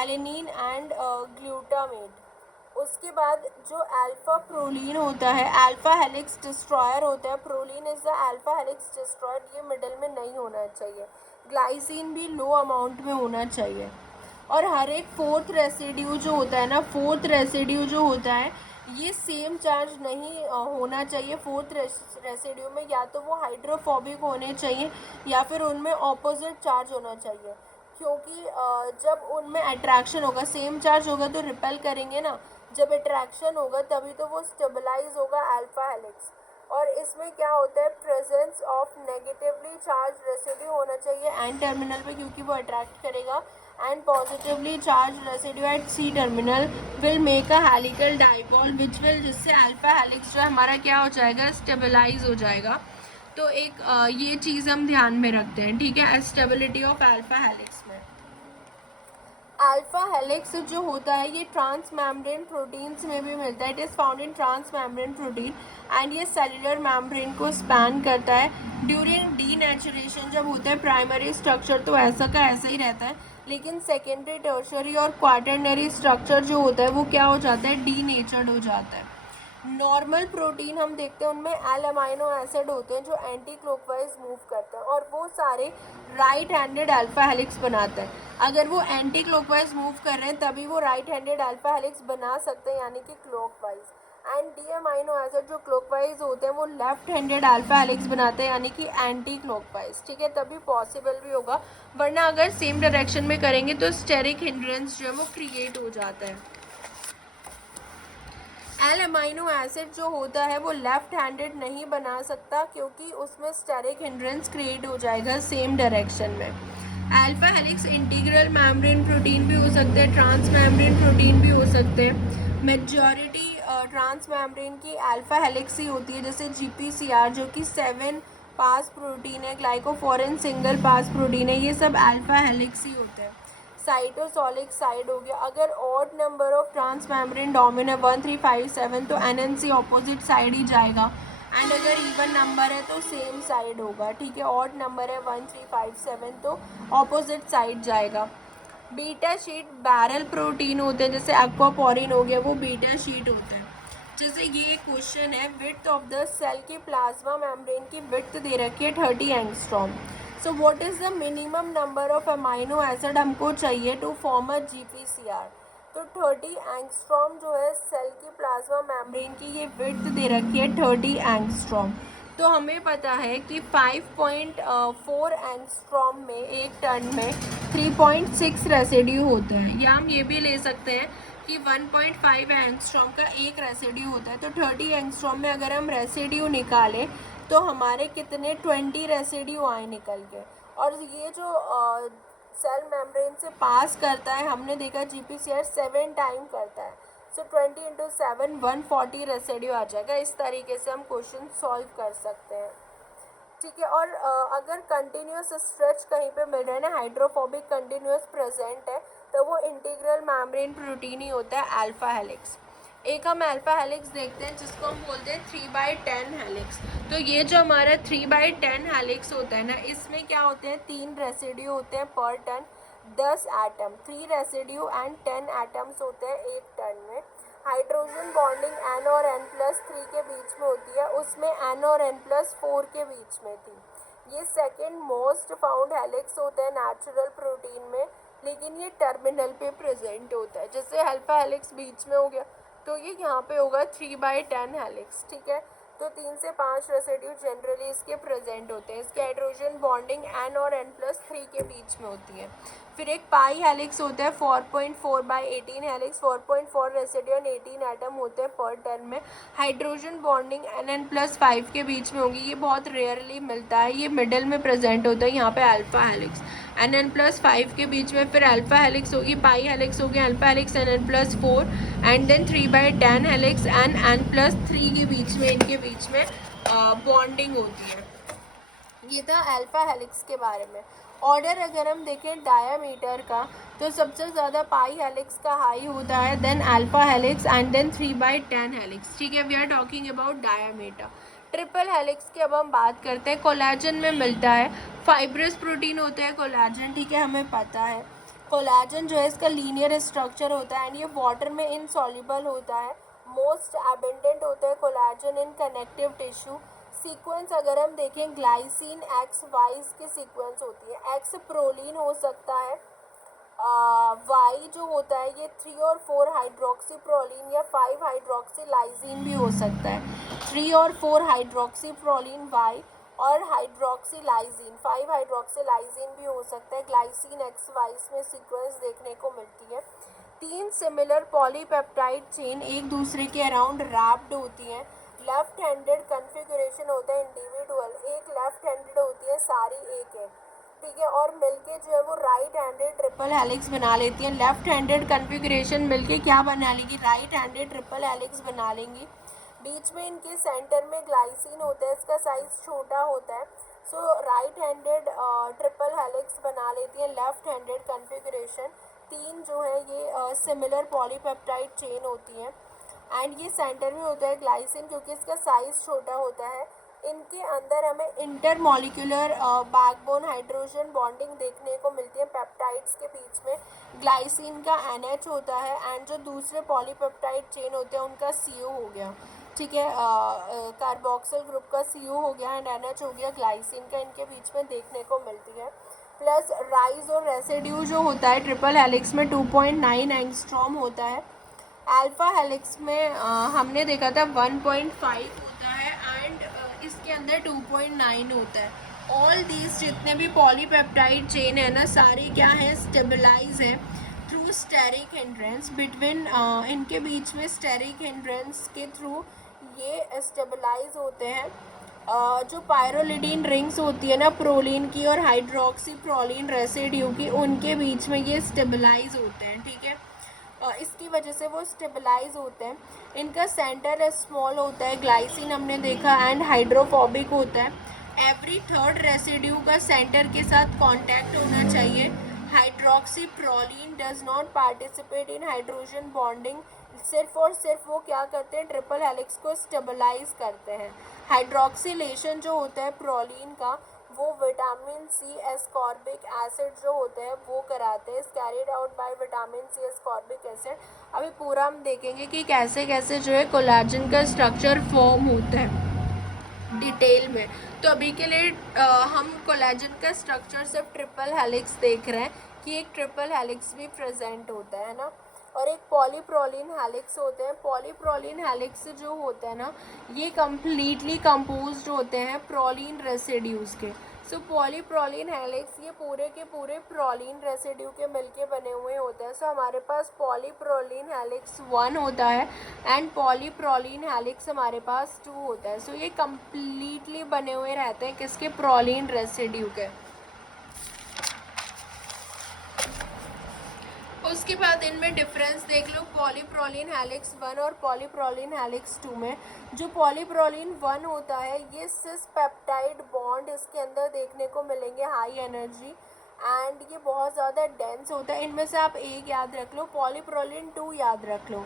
एलिनिन एंड ग्लूटामेट। उसके बाद जो अल्फा प्रोलीन होता है, अल्फा हेलिक्स डिस्ट्रॉयर होता है। Proline is the alpha helix destroyer, ये मिडल में नहीं होना चाहिए। ग्लाइसिन भी लो अमाउंट में होना चाहिए। और हर एक फोर्थ रेसिड्यू जो होता है ना, फोर्थ रेसिड्यू जो होता है ये सेम चार्ज नहीं होना चाहिए। फोर्थ रेसिड्यू में या तो वो हाइड्रोफोबिक होने चाहिए या फिर उनमें ऑपोजिट चार्ज होना चाहिए, क्योंकि जब उनमें अट्रैक्शन होगा, सेम चार्ज होगा तो रिपेल करेंगे ना, जब अट्रैक्शन होगा तभी तो वो स्टेबलाइज होगा अल्फा हेलिक्स। और इसमें क्या होता है, presence of negatively charge residue होना चाहिए एन टर्मिनल पे, क्योंकि वो अट्रैक्ट करेगा। And positively charge residue at C terminal will make a helical dipole which will, जिससे अल्फा हेलिक्स जो है हमारा क्या हो जाएगा, स्टेबलाइज हो जाएगा। तो एक ये चीज़ हम ध्यान में रखते हैं, ठीक है, स्टेबिलिटी ऑफ अल्फा हेलिक्स में। अल्फा हेलिक्स जो होता है ये ट्रांस मेम्ब्रेन प्रोटीन्स में भी मिलता है। It is found in trans membrane protein and ये सेलुलर मेम्ब्रेन को स्पैन करता है। ड्यूरिंग डीनेचुरेशन जब होता है प्राइमरी स्ट्रक्चर तो ऐसा का ऐसा ही रहता है, लेकिन सेकेंडरी, टर्शरी और क्वाटरनरी स्ट्रक्चर जो होता है वो क्या हो जाता है, डीनेचर्ड हो जाता है। नॉर्मल प्रोटीन हम देखते हैं उनमें एल अमाइनो एसिड होते हैं जो एंटी क्लॉकवाइज मूव करते हैं, और वो सारे राइट हैंडेड अल्फा हेलिक्स बनाते हैं। अगर वो एंटी क्लॉकवाइज मूव कर रहे हैं तभी वो राइट हैंडेड अल्फा हेलिक्स बना सकते हैं, यानी कि clockwise. And D amino acid जो क्लॉकवाइज होते हैं वो लेफ्ट हैंडेड अल्फा हेलिक्स बनाते हैं, यानी कि एंटी क्लॉकवाइज, ठीक है। तभी पॉसिबल भी होगा, वरना अगर सेम डायरेक्शन में करेंगे तो स्टेरिक हिंड्रेंस जो है वो क्रिएट हो जाता है। एल अमाइनो एसिड जो होता है वो लेफ्ट हैंडेड नहीं बना सकता, क्योंकि उसमें स्टेरिक हिंड्रेंस क्रिएट हो जाएगा सेम डायरेक्शन में। Alpha helix integral membrane protein भी हो सकते हैं, ट्रांस मेम्ब्रेन प्रोटीन भी हो सकते हैं। मेजॉरिटी ट्रांस मेम्ब्रेन की अल्फा हेलिक्स ही होती है, जैसे GPCR जो कि 7 पास प्रोटीन है, ग्लाइकोफोरेन सिंगल पास प्रोटीन है, ये सब अल्फा हेलिक्स ही होते हैं। साइटोसोलिक साइड हो गया। अगर odd number of trans membrane domain है 1, 3, 5, 7 तो NNC ऑपोजिट साइड ही जाएगा। एंड अगर इवन नंबर है तो सेम साइड होगा, ठीक है। ऑड नंबर है 1, 3, 5, 7 तो ऑपोजिट साइड जाएगा। बीटा शीट बैरल प्रोटीन होते हैं, जैसे एक्वापोरिन हो गया, वो बीटा शीट होते हैं। जैसे ये क्वेश्चन है, विड्थ ऑफ द सेल की प्लाज्मा मेम्ब्रेन की विड्थ दे रखी है 30 angstrom. So what is the minimum number of amino acid हमको चाहिए टू फॉर्म अ GPCR। तो 30 एंगस्ट्रॉम जो है सेल की प्लाज्मा मेम्ब्रेन की ये विड्थ दे रखी है 30 एंगस्ट्रॉम। तो हमें पता है कि 5.4 एंगस्ट्रॉम में एक टन में 3.6 रेसिड्यू होते हैं, या हम ये भी ले सकते हैं कि 1.5 एंगस्ट्रॉम का एक रेसिड्यू होता है, तो 30 एंगस्ट्रॉम में अगर हम रेसिड्यू निकालें तो हमारे कितने 20 रेसिड्यू आए निकल के। और ये जो सेल मेम्ब्रेन से पास करता है, हमने देखा GPCR 7 टाइम करता है, सो 20 इंटू 7 140 रेसिड्यू आ जाएगा। इस तरीके से हम क्वेश्चन सॉल्व कर सकते हैं, ठीक है। और अगर कंटिन्यूस स्ट्रेच कहीं पे मिल रहा है ना, हाइड्रोफोबिक कंटिन्यूस प्रेजेंट है, तो वो इंटीग्रल मेम्ब्रेन प्रोटीन ही होता है अल्फा हेलिक्स। एक हम अल्फा हेलिक्स देखते हैं जिसको हम बोलते हैं 3/10 हेलिक्स। तो ये जो हमारा 3/10 हेलिक्स होता है ना, इसमें क्या होते हैं, 3 रेसिड्यू होते हैं पर turn, 10 atom, 3 residue and 10 atoms होते हैं एक टन में। हाइड्रोजन बॉन्डिंग N और N+3 के बीच में होती है, उसमें N और N+4 के बीच में थी। ये सेकेंड मोस्ट फाउंड हेलिक्स होता है नेचुरल प्रोटीन में, लेकिन ये टर्मिनल पे प्रेजेंट होता है। जैसे अल्फा हेलिक्स बीच में हो गया, तो ये यहाँ पे होगा 3/10 हेलिक्स, ठीक है। तो 3 से 5 रेसिड्यू जनरली इसके प्रेजेंट होते हैं। इसके हाइड्रोजन बॉन्डिंग N और N+3 के बीच में होती है। फिर एक पाई हेलिक्स होता है 4.4/18 हेलिक्स, 4.4 रेसिड्यू एंड 18 एटम होते हैं पर टन में। हाइड्रोजन बॉन्डिंग N+5 के बीच में होगी, ये बहुत रेयरली मिलता है, ये मिडल में प्रेजेंट होता है यहाँ पे अल्फा हेलिक्स। N+5 के बीच में फिर अल्फा हेलिक्स होगी, पाई हेलिक्स होगी, alpha helix N+4 and then 3/10 helix and N+3 के बीच में, इनके बीच में बॉन्डिंग होती है। ये था अल्फा हेलिक्स के बारे में। ऑर्डर अगर हम देखें डायामीटर का, तो सबसे ज़्यादा पाई हेलिक्स का हाई होता है, then alpha helix and then 3/10 helix, ठीक है। We are talking about diameter. Triple helix की अब हम बात करते हैं। कोलाजन में मिलता है, फाइब्रस प्रोटीन होता है कोलाजन, ठीक है, हमें पता है। कोलाजन जो है इसका लीनियर स्ट्रक्चर होता है एंड ये वाटर में इनसॉल्युबल होता है। मोस्ट एबेंडेंट होता है collagen in connective tissue. Sequence अगर हम देखें, ग्लाइसिन एक्स वाइज की सीक्वेंस होती है। एक्स प्रोलीन हो सकता है, वाई जो होता है ये 3 और 4 हाइड्रोक्सी प्रोलीन या 5 हाइड्रोक्सी लाइजीन भी हो सकता है। 3 और 4 हाइड्रोक्सी प्रोलीन वाई और हाइड्रोक्सी लाइजीन 5 हाइड्रोक्सी लाइजीन भी हो सकता है। ग्लाइसिन एक्स वाइज में सीक्वेंस देखने को मिलती है। 3 सिमिलर पॉलीपेप्टाइड चेन एक दूसरे के अराउंड रैप्ड होती हैं। लेफ्ट हैंडेड कन्फिगरेशन होता है इंडिविजुअल, एक लेफ्ट हैंडेड होती है, सारी एक है, ठीक है। और मिलके जो है वो राइट हैंडेड ट्रिपल हेलिक्स बना लेती हैं। लेफ्ट हैंडेड कन्फिगरेशन मिलके क्या बना लेंगी, राइट हैंडेड ट्रिपल हेलिक्स बना लेंगी। बीच में इनके सेंटर में ग्लाइसिन होता है, इसका साइज छोटा होता है, सो राइट हैंडेड ट्रिपल हेलिक्स बना लेती है लेफ्ट हैंडेड कन्फिगरेशन। 3 जो है ये सिमिलर पॉलीपेप्टाइड चेन होती हैं एंड ये सेंटर में होता है ग्लाइसिन, क्योंकि इसका साइज छोटा होता है। इनके अंदर हमें इंटरमॉलिक्यूलर बैकबोन हाइड्रोजन बॉन्डिंग देखने को मिलती है पेप्टाइड्स के बीच में। ग्लाइसिन का NH होता है एंड जो दूसरे पॉलीपेप्टाइड चेन होते हैं उनका CO हो गया, ठीक है, कार्बोक्सिल ग्रुप का CO हो गया एंड NH हो गया ग्लाइसिन का, इनके बीच में देखने को मिलती है। प्लस राइज और रेसिड्यू जो होता है ट्रिपल हेलिक्स में 2.9 एंगस्ट्रॉम होता है। अल्फा हेलिक्स में हमने देखा था 1.5 होता है एंड इसके अंदर 2.9 होता है। ऑल दीज जितने भी पॉलीपेप्टाइड चेन है ना, सारे क्या है, स्टेबलाइज है थ्रू स्टेरिक हिंड्रेंस बिटवीन, इनके बीच में स्टेरिक हिंड्रेंस के थ्रू ये स्टेबलाइज होते हैं। जो पायरोलिडीन रिंग्स होती है ना प्रोलीन की और हाइड्रोक्सी प्रोलीन रेसिड्यू की, उनके बीच में ये स्टेबलाइज होते हैं, ठीक है। इसकी वजह से वो स्टेबलाइज होते हैं। इनका सेंटर स्मॉल होता है, ग्लाइसिन हमने देखा, एंड हाइड्रोफोबिक होता है। एवरी थर्ड रेसिड्यू का सेंटर के साथ कांटेक्ट होना चाहिए। Hydroxy proline does not participate in hydrogen bonding, सिर्फ और सिर्फ वो क्या करते हैं, ट्रिपल हेलिक्स को स्टेबलाइज करते हैं। हाइड्रोक्सिलेशन जो होता है प्रोलीन का, वो विटामिन C एस्कॉर्बिक एसिड जो होते हैं वो कराते हैं, carried out by vitamin C ascorbic acid. अभी पूरा हम देखेंगे कि कैसे कैसे जो है कोलाजन का स्ट्रक्चर फॉर्म होता है डिटेल में। तो अभी के लिए हम कोलाजन का स्ट्रक्चर सिर्फ ट्रिपल हेलिक्स देख रहे हैं कि एक ट्रिपल हेलिक्स भी प्रेजेंट होता है ना, और एक पॉलीप्रोलिन हेलिक्स होते हैं। पॉलीप्रोलिन हेलिक्स जो होते हैं ना, ये कम्प्लीटली कंपोज्ड होते हैं प्रोलीन रेसिड्यूज़ के। सो पॉलीप्रोलिन हेलिक्स ये पूरे के पूरे प्रोलिन रेसिड्यू के मिलके बने हुए होते हैं. सो हमारे पास पॉलीप्रोलिन हेलिक्स 1 होता है एंड पॉलीप्रोलिन हेलिक्स हमारे पास 2 होता है. सो ये कम्प्लीटली बने हुए रहते हैं किसके, प्रोलिन रेसिड्यू के. उसके बाद इनमें डिफरेंस देख लो पॉलीप्रोलिन हेलिक्स 1 और पॉलीप्रोलिन हेलिक्स 2 में. जो पॉलीप्रोलिन 1 होता है ये सिस पेप्टाइड बॉन्ड इसके अंदर देखने को मिलेंगे, हाई एनर्जी, एंड ये बहुत ज़्यादा डेंस होता है. इनमें से आप एक याद रख लो, पॉलीप्रोलिन 2 याद रख लो.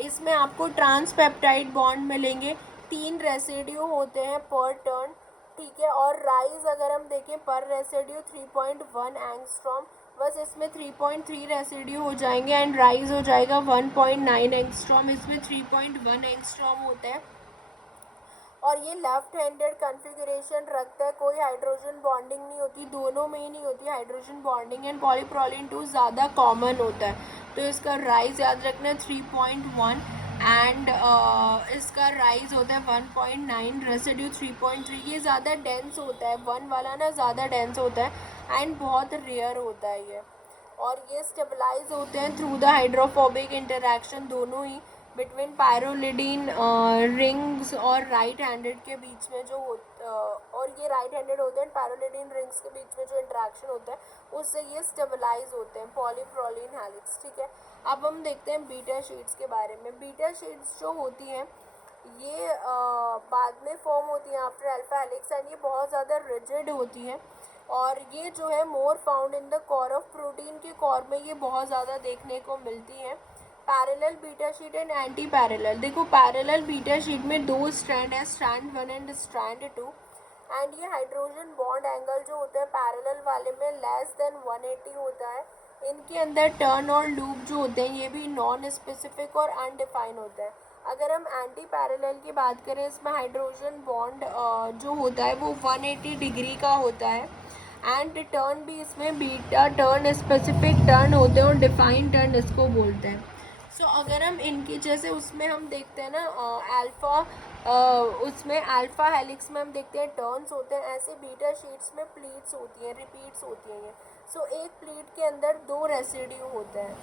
इसमें आपको ट्रांस पेप्टाइड बॉन्ड मिलेंगे, 3 रेसिड्यू होते हैं पर टर्न, ठीक है. और राइज अगर हम देखें पर रेसिड्यू 3.1 एंगस्ट्रॉम, बस इसमें 3.3 रेसिड्यू हो जाएंगे एंड राइज हो जाएगा 1.9 एंगस्ट्रॉम. इसमें 3.1 एंगस्ट्रॉम होता है. और ये लेफ्ट हैंडेड कन्फिगरेशन रखता है, कोई हाइड्रोजन बॉन्डिंग नहीं होती, दोनों में ही नहीं होती हाइड्रोजन बॉन्डिंग. एंड पॉलीप्रोलिन 2 ज़्यादा कॉमन होता है. तो इसका राइज याद रखना 3.1 एंड इसका राइज होता है 1.9, रेसिड्यू 3.3. ये ज़्यादा डेंस होता है, 1 वाला ना ज़्यादा डेंस होता है एंड बहुत रेयर होता है ये. और ये स्टेबलाइज होते हैं थ्रू द हाइड्रोफोबिक इंटरेक्शन, दोनों ही बिटवीन पायरोलिडीन रिंग्स और राइट हैंडेड के बीच में जो और ये राइट हैंडेड होते हैं, पायरोलिडीन रिंग्स के बीच में जो इंटरेक्शन होता है उससे ये स्टेबलाइज होते हैं पॉलीप्रोलिन हेलिक्स, ठीक है. अब हम देखते हैं बीटा शीट्स के बारे में. बीटा शीट्स जो होती हैं ये बाद में फॉर्म होती हैं आफ्टर अल्फा हेलिक्स एंड ये बहुत ज़्यादा रिजिड होती हैं. और ये जो है more found in the core of protein के कोर में ये बहुत ज़्यादा देखने को मिलती हैं. Parallel beta sheet and anti parallel. देखो पैरेलल बीटा शीट में 2 स्ट्रैंड है, स्ट्रैंड 1 एंड स्ट्रैंड 2, एंड ये हाइड्रोजन बॉन्ड एंगल जो होता है पैरेलल वाले में लेस देन 180 होता है. इनके अंदर टर्न और लूप जो होते हैं ये भी नॉन स्पेसिफिक और अनडिफाइन होता है. अगर हम एंटी पैरेलल की बात करें इसमें हाइड्रोजन बॉन्ड जो होता है वो 180 डिग्री का होता है एंड टर्न भी इसमें बीटा टर्न स्पेसिफिक टर्न होते हैं और डिफाइन टर्न इसको बोलते हैं. सो अगर हम इनकी जैसे उसमें हम देखते हैं ना अल्फ़ा, उसमें अल्फ़ा हेलिक्स में हम देखते हैं टर्न्स होते हैं, ऐसे बीटा शीट्स में प्लीट्स होती हैं, रिपीट्स होती हैं ये. सो एक प्लीट के अंदर 2 रेसिड्यू होते हैं,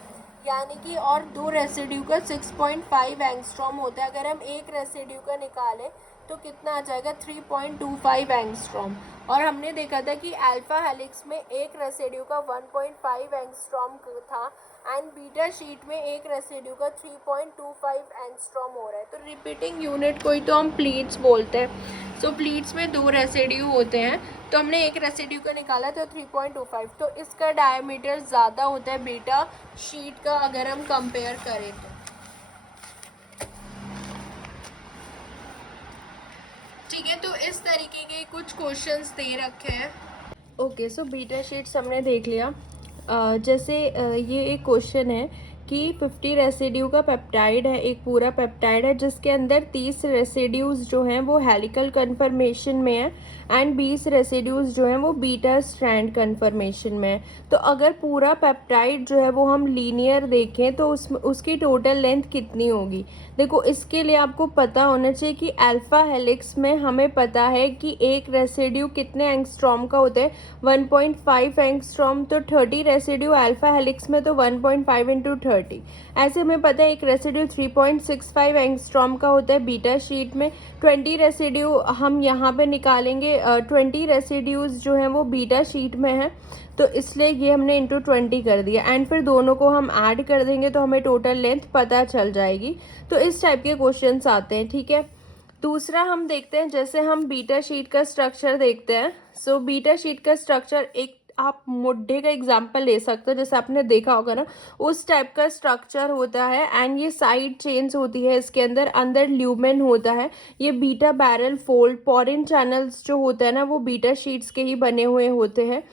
यानी कि और 2 रेसिड्यू का 6.5 एंगस्ट्रॉम होता है. अगर हम एक रेसिड्यू का निकालें तो कितना आ जाएगा 3.25 एंगस्ट्रॉम. और हमने देखा था कि अल्फ़ा हेलिक्स में एक रेसिड्यू का 1.5 एंगस्ट्रॉम था एंड बीटा शीट में एक रेसिड्यू का 3.25 एंगस्ट्रॉम हो रहा है. तो रिपीटिंग यूनिट को ही तो हम प्लीट्स बोलते हैं. सो प्लीट्स में 2 रेसिड्यू होते हैं, तो हमने एक रेसिड्यू का निकाला तो 3.25, तो इसका डायमीटर ज़्यादा होता है बीटा शीट का अगर हम कंपेयर करें तो. ठीक है, तो इस तरीके के कुछ क्वेश्चंस दे रखे हैं. ओके, सो बीटा शीट्स हमने देख लिया. जैसे ये एक क्वेश्चन है कि 50 रेसिड्यू का पेप्टाइड है, एक पूरा पेप्टाइड है जिसके अंदर 30 रेसिड्यूज़ जो हैं वो हेलिकल कन्फर्मेशन में है एंड 20 रेसिड्यूज़ जो हैं वो बीटा स्ट्रैंड कन्फर्मेशन में है. तो अगर पूरा पेप्टाइड जो है वो हम लीनियर देखें तो उसकी टोटल लेंथ कितनी होगी. देखो इसके लिए आपको पता होना चाहिए कि अल्फ़ा हेलिक्स में हमें पता है कि एक रेसिड्यू कितने एंगस्ट्रॉम का होता है, 1.5 एंगस्ट्रॉम. तो 30 रेसिड्यू अल्फ़ा हेलिक्स में तो 1.5 इंटू 30, ऐसे हमें पता है एक रेसिड्यू 3.65 एंगस्ट्रॉम का होता है बीटा शीट में. 20 रेसिड्यू हम यहाँ पे निकालेंगे, 20 रेसिड्यूज़ जो हैं वो बीटा शीट में हैं, तो इसलिए ये हमने इंटू 20 कर दिया एंड फिर दोनों को हम ऐड कर देंगे तो हमें टोटल लेंथ पता चल जाएगी. तो इस टाइप के क्वेश्चंस आते हैं, ठीक है. दूसरा हम देखते हैं, जैसे हम बीटा शीट का स्ट्रक्चर देखते हैं. सो बीटा शीट का स्ट्रक्चर एक आप मुड्ढे का एग्जाम्पल ले सकते हो, जैसे आपने देखा होगा ना उस टाइप का स्ट्रक्चर होता है एंड ये साइड चेन्स होती है, इसके अंदर ल्यूमेन होता है. ये beta barrel fold porin channels जो होता है ना वो बीटा शीट्स के ही बने हुए होते हैं.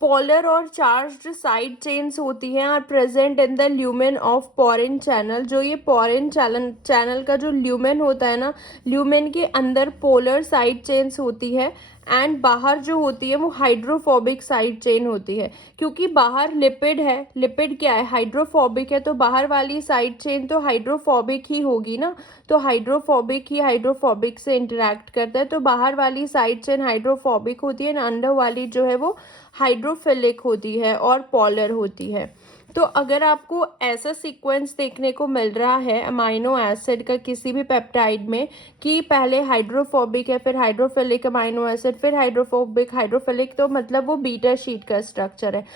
पोलर और चार्ज्ड साइड चेन्स होती हैं are present in the lumen of porin channel. जो ये पोरिन चैनल का जो ल्यूमेन होता है ना, ल्यूमेन के अंदर पोलर साइड चेन्स होती है एंड बाहर जो होती है वो हाइड्रोफोबिक साइड चेन होती है, क्योंकि बाहर लिपिड है। लिपिड क्या है? हाइड्रोफोबिक है, तो बाहर वाली साइड चेन तो हाइड्रोफोबिक ही होगी ना, तो हाइड्रोफोबिक ही हाइड्रोफोबिक से इंटरेक्ट करता है, तो बाहर वाली साइड चेन हाइड्रोफोबिक होती है, अंदर वाली जो है वो हाइड्रोफिलिक होती है और पोलर होती है। तो अगर आपको ऐसा सीक्वेंस देखने को मिल रहा है अमाइनो एसिड का किसी भी पेप्टाइड में कि पहले हाइड्रोफोबिक है, फिर हाइड्रोफिलिक अमाइनो एसिड, फिर हाइड्रोफोबिक हाइड्रोफिलिक, तो मतलब वो बीटा शीट का स्ट्रक्चर है।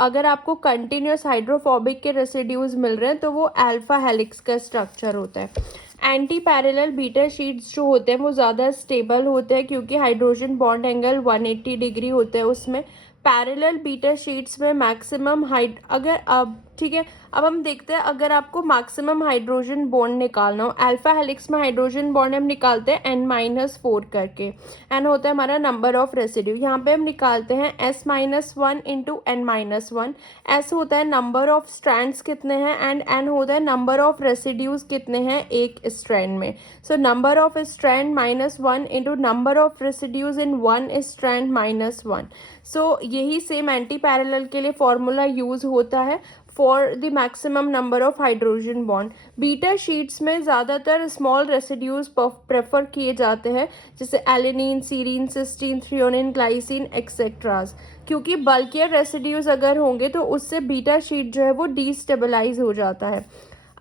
अगर आपको कंटिन्यूस हाइड्रोफोबिक के रेसिड्यूज मिल रहे हैं तो वो अल्फा हेलिक्स का स्ट्रक्चर होता है। एंटी पैरेलल बीटा शीट्स जो होते हैं वो ज़्यादा स्टेबल होते हैं, क्योंकि हाइड्रोजन बॉन्ड एंगल 180 डिग्री होता है उसमें। पैरेलल बीटा शीट्स में मैक्सिमम हाइड अगर अब ठीक है, अब हम देखते हैं अगर आपको मैक्सिमम हाइड्रोजन बॉन्ड निकालना हो, अल्फा हेलिक्स में हाइड्रोजन बॉन्ड हम निकालते हैं n-4 करके। n होता है हमारा नंबर ऑफ रेसिड्यू, यहाँ पे हम निकालते हैं s-1 इंटू n-1। s होता है नंबर ऑफ स्ट्रैंड्स कितने हैं, एंड n होता है नंबर ऑफ रेसिड्यूज कितने हैं एक स्ट्रैंड में। So number of strand -1 into number of residues in one strand -1। सो यही सेम एंटी पैरेलल के लिए फॉर्मूला यूज होता है for the maximum number of hydrogen bond. Beta sheets में ज़्यादातर स्मॉल रेसिड्यूज प्रेफर किए जाते हैं, जैसे alanine, serine, cysteine, threonine, glycine etcetera, क्योंकि बल्कियर रेसिड्यूज अगर होंगे तो उससे बीटा शीट जो है वो डीस्टेबलाइज हो जाता है।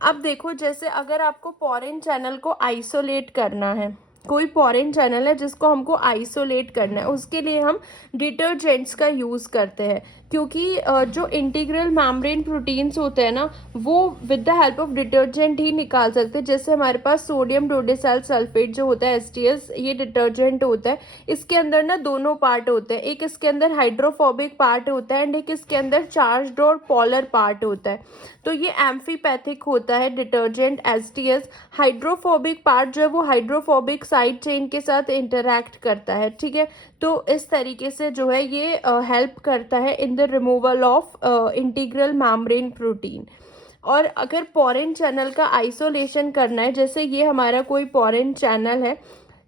अब देखो, जैसे अगर आपको पोरिन चैनल को आइसोलेट करना है, कोई पोरिन चैनल है जिसको हमको आइसोलेट करना है, उसके लिए हम डिटर्जेंट्स का यूज़ करते हैं, क्योंकि जो इंटीग्रल मेम्ब्रेन प्रोटीन्स होते हैं ना, वो with the help of detergent ही निकाल सकते हैं। जैसे हमारे पास सोडियम डोडेसाइल सल्फेट जो होता है STS, ये डिटर्जेंट होता है। इसके अंदर ना दोनों पार्ट होते हैं, एक इसके अंदर हाइड्रोफोबिक पार्ट होता है एंड एक इसके अंदर चार्ज्ड और पोलर पार्ट होता है। तो ये एम्फीपैथिक होता है डिटर्जेंट STS। हाइड्रोफोबिक पार्ट जो है वो हाइड्रोफोबिक साइड चेन के साथ इंटरैक्ट करता है, ठीक है। तो इस तरीके से जो है ये हेल्प करता है in the removal of integral membrane protein. और अगर पोरिन चैनल का आइसोलेशन करना है, जैसे ये हमारा कोई पोरिन चैनल है,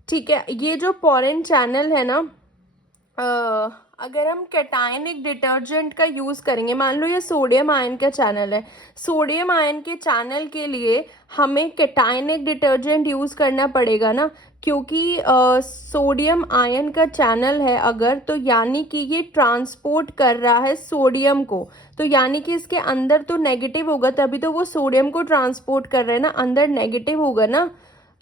ठीक है, ये जो पोरिन चैनल है ना, अगर हम कैटायनिक डिटर्जेंट का यूज़ करेंगे, मान लो ये सोडियम आयन का चैनल है, सोडियम आयन के चैनल के लिए हमें कैटायनिक डिटर्जेंट यूज़ करना पड़ेगा ना, क्योंकि सोडियम आयन का चैनल है अगर, तो यानी कि ये ट्रांसपोर्ट कर रहा है सोडियम को, तो यानी कि इसके अंदर तो नेगेटिव होगा, तभी तो वो सोडियम को ट्रांसपोर्ट कर रहा है ना, अंदर नेगेटिव होगा ना।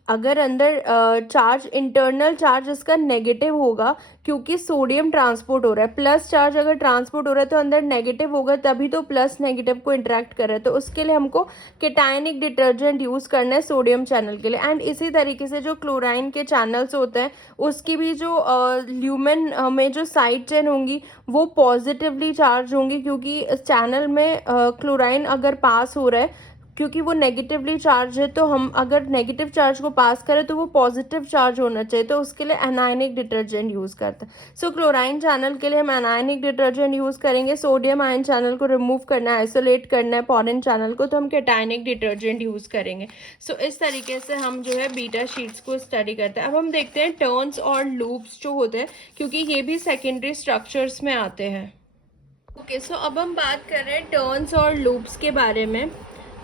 अगर अंदर चार्ज, इंटरनल चार्ज इसका नेगेटिव होगा, क्योंकि सोडियम ट्रांसपोर्ट हो रहा है, प्लस चार्ज अगर ट्रांसपोर्ट हो रहा है तो अंदर नेगेटिव होगा, तभी तो प्लस नेगेटिव को इंटरेक्ट कर रहा है। तो उसके लिए हमको कैटायनिक डिटर्जेंट यूज़ करना है सोडियम चैनल के लिए। एंड इसी तरीके से जो क्लोराइन के चैनल्स होते हैं, उसकी भी जो ल्यूमेन में जो साइड चेन होंगी वो पॉजिटिवली चार्ज होंगी, क्योंकि चैनल में क्लोराइन अगर पास हो रहा है, क्योंकि वो नेगेटिवली चार्ज है, तो हम अगर नेगेटिव चार्ज को पास करें तो वो पॉजिटिव चार्ज होना चाहिए, तो उसके लिए एनायनिक डिटर्जेंट यूज़ करते हैं। सो क्लोराइन चैनल के लिए हम एनायनिक डिटर्जेंट यूज़ करेंगे। सोडियम आयन चैनल को रिमूव करना है, आइसोलेट करना है पोरिन चैनल को, तो हम कैटायनिक डिटर्जेंट यूज़ करेंगे। सो इस तरीके से हम जो है बीटा शीट्स को स्टडी करते हैं। अब हम देखते हैं टर्न्स और लूप्स जो होते हैं, क्योंकि ये भी सेकेंडरी स्ट्रक्चर्स में आते हैं। ओके, सो अब हम बात कर रहे हैं टर्न्स और लूप्स के बारे में।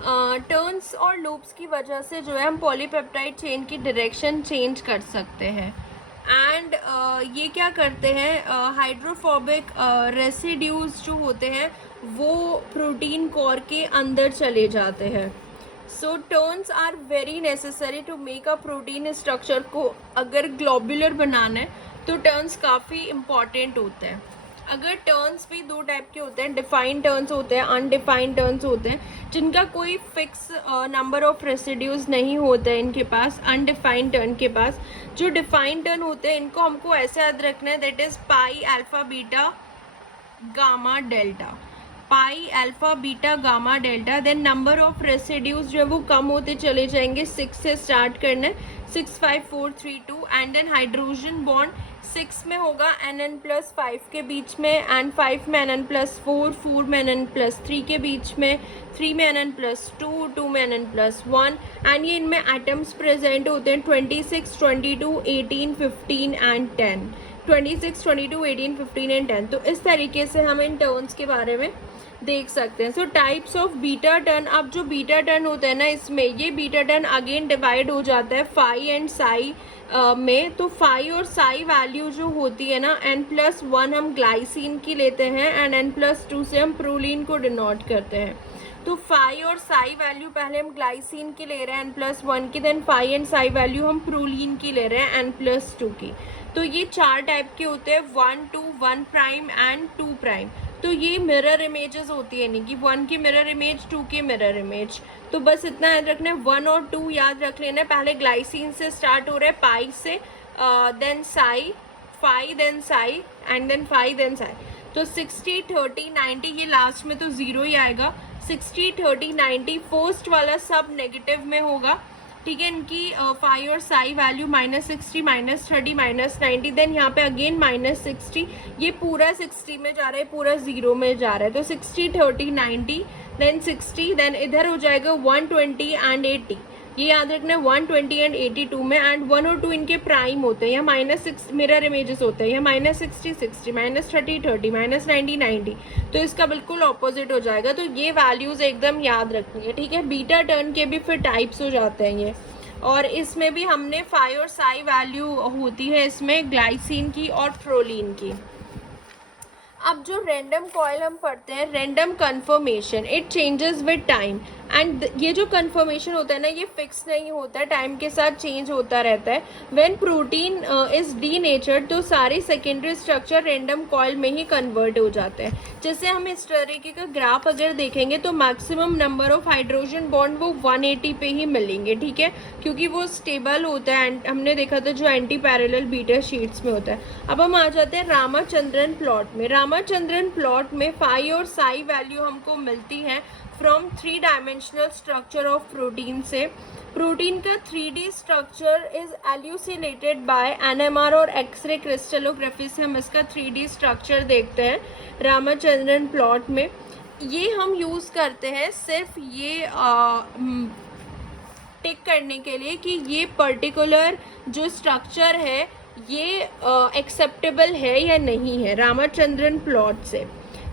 टर्न्स और लूप्स की वजह से जो है हम पॉलीपेप्टाइड चेन की डायरेक्शन चेंज कर सकते हैं। एंड ये क्या करते हैं, हाइड्रोफोबिक रेसिड्यूज जो होते हैं वो प्रोटीन कोर के अंदर चले जाते हैं। So turns are very necessary to make a protein structure को अगर ग्लोबुलर बनाना है तो टर्न्स काफ़ी इम्पॉर्टेंट होते हैं। अगर टर्न्स भी दो टाइप के होते हैं, डिफाइंड टर्न्स होते हैं, अनडिफाइंड टर्न्स होते हैं, जिनका कोई फिक्स नंबर ऑफ रेसिड्यूज नहीं होता है इनके पास। अनडिफाइंड टर्न के पास जो डिफाइंड टर्न होते हैं, इनको हमको ऐसे याद रखना है, that is pi alpha beta gamma delta, pi alpha beta gamma delta. Then number of residues जो है वो कम होते चले जाएंगे, 6 से स्टार्ट करना है, 6 5 4 3 2। एंड देन हाइड्रोजन बॉन्ड 6 में होगा Nn+5 के बीच में, एंड 5 में Nn+4, 4 में Nn+3 के बीच में, 3 में Nn+2, 2 में Nn+1। एंड ये इनमें एटम्स प्रेजेंट होते हैं 26, 22, 18, 15 एंड 10। 26, 22, 18, 15 एंड 10। तो इस तरीके से हम इन टर्न्स के बारे में देख सकते हैं। सो टाइप्स ऑफ बीटा टर्न, अब जो बीटा टर्न होता है ना, इसमें ये बीटा टर्न अगेन डिवाइड हो जाता है फाई एंड साई में। तो फाई और साई वैल्यू जो होती है ना, n+1 हम ग्लाइसिन की लेते हैं एंड n+2 से हम प्रोलीन को डिनोट करते हैं। तो फाई और साई वैल्यू पहले हम ग्लाइसिन की ले रहे हैं n+1 की, then phi and psi value हम प्रोलीन की ले रहे हैं n+2 की। तो ये 4 टाइप के होते हैं, 1, 2, 1 प्राइम एंड 2 प्राइम। तो ये मिरर इमेजेस होती है, यानी कि 1 की मिरर इमेज, 2 की मिरर इमेज। तो बस इतना याद रखना है, 1 और 2 याद रख लेना है। पहले ग्लाइसिन से स्टार्ट हो रहा है, पाई से, then psi, phi, then psi and then phi, then psi. तो 60, 30, 90, ये लास्ट में तो 0 ही आएगा। 60, 30, 90 फर्स्ट वाला सब नेगेटिव में होगा, ठीक है। इनकी फाई और साई वैल्यू -60, -30, -90, देन यहाँ पे अगेन -60, ये पूरा 60 में जा रहा है, पूरा 0 में जा रहा है। तो 60, 30, 90, देन 60, देन इधर हो जाएगा 120 एंड 80। ये याद रखना है 120 एंड 82 में, एंड 1 और 2 इनके प्राइम होते हैं, या -6 मिरर इमेजेस होते हैं, या -60, 60, -30, 30, -90, 90। तो इसका बिल्कुल ऑपोजिट हो जाएगा। तो ये वैल्यूज एकदम याद रखनी है, ठीक है। बीटा टर्न के भी फिर टाइप्स हो जाते हैं ये, और इसमें भी हमने फाई और साई वैल्यू होती है इसमें ग्लाइसिन की और प्रोलीन की। अब जो रैंडम कॉइल हम पढ़ते हैं, random conformation, it changes with time, and ये जो कन्फर्मेशन होता है ना, ये फिक्स नहीं होता है, टाइम के साथ चेंज होता रहता है। व्हेन प्रोटीन इज डीनेचर्ड, तो सारे सेकेंडरी स्ट्रक्चर रैंडम कॉइल में ही कन्वर्ट हो जाते हैं। जैसे हम इस तरीके का ग्राफ अगर देखेंगे तो maximum number of hydrogen bond वो 180 पे ही मिलेंगे, ठीक है, क्योंकि वो स्टेबल होता है। हमने देखा था जो एंटी पैरेलल बीटा शीट्स में होता है। अब हम आ जाते हैं रामाचंद्रन प्लॉट में। रामाचंद्रन प्लॉट में फाई और साई वैल्यू हमको मिलती है from 3 dimensional structure of protein से। प्रोटीन का 3D structure is elucidated by NMR और एक्सरे क्रिस्टलोग्राफी से हम इसका 3D स्ट्रक्चर देखते हैं रामाचंद्रन प्लॉट में। ये हम यूज़ करते हैं सिर्फ ये टिक करने के लिए कि ये पर्टिकुलर जो स्ट्रक्चर है ये एक्सेप्टेबल है या नहीं है रामाचंद्रन प्लॉट से।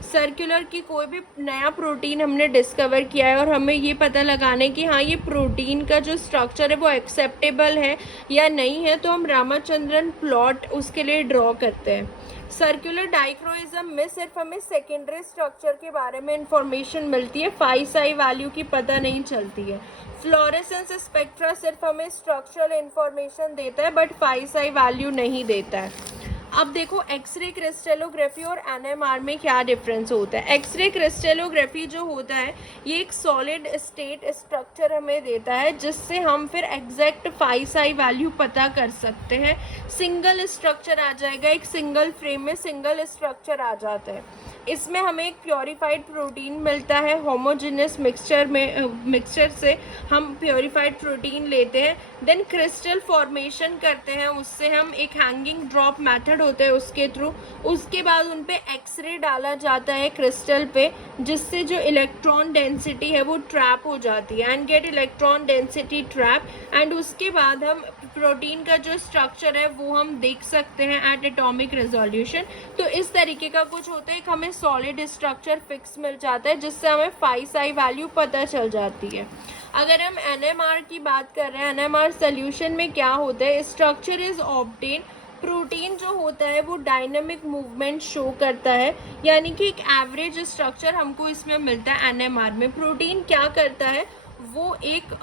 सर्कुलर की कोई भी नया प्रोटीन हमने डिस्कवर किया है और हमें ये पता लगाने कि हाँ ये प्रोटीन का जो स्ट्रक्चर है वो एक्सेप्टेबल है या नहीं है, तो हम रामाचंद्रन प्लॉट उसके लिए ड्रॉ करते हैं। सर्कुलर डाइक्रोइज्म में सिर्फ हमें सेकेंडरी स्ट्रक्चर के बारे में इंफॉर्मेशन मिलती है, फाई साई वैल्यू की पता नहीं चलती है। फ्लोरेसेंस स्पेक्ट्रा सिर्फ हमें स्ट्रक्चरल इंफॉर्मेशन देता है बट फाई साई वैल्यू नहीं देता है। अब देखो एक्सरे क्रिस्टलोग्राफी और एनएमआर में क्या डिफरेंस होता है। एक्सरे क्रिस्टलोग्राफी जो होता है ये एक सॉलिड स्टेट स्ट्रक्चर हमें देता है जिससे हम फिर एग्जैक्ट फाई साई वैल्यू पता कर सकते हैं। सिंगल स्ट्रक्चर आ जाएगा, एक सिंगल फ्रेम में सिंगल स्ट्रक्चर आ जाता है। इसमें हमें एक प्योरीफाइड प्रोटीन मिलता है, होमोजेनियस मिक्सचर से हम प्योरीफाइड प्रोटीन लेते हैं, देन क्रिस्टल फॉर्मेशन करते हैं, उससे हम एक हैंगिंग ड्रॉप मेथड होता है उसके थ्रू, उसके बाद उन पे एक्सरे डाला जाता है क्रिस्टल पे जिससे जो इलेक्ट्रॉन डेंसिटी है वो ट्रैप हो जाती है and get electron density trap, and उसके बाद हम प्रोटीन का जो स्ट्रक्चर है वो हम देख सकते हैं एट एटॉमिक रेजोल्यूशन। तो इस तरीके का कुछ होता है, एक हमें सॉलिड स्ट्रक्चर फिक्स मिल जाता है जिससे हमें फाई साई वैल्यू पता चल जाती है। अगर हम एनएमआर की बात कर रहे हैं, एनएमआर सोल्यूशन में क्या होता है, स्ट्रक्चर इज ऑब्टेन, प्रोटीन जो होता है वो डायनामिक मूवमेंट शो करता है, यानी कि एक एवरेज स्ट्रक्चर हमको इसमें मिलता है एनएमआर में। प्रोटीन क्या करता है, वो एक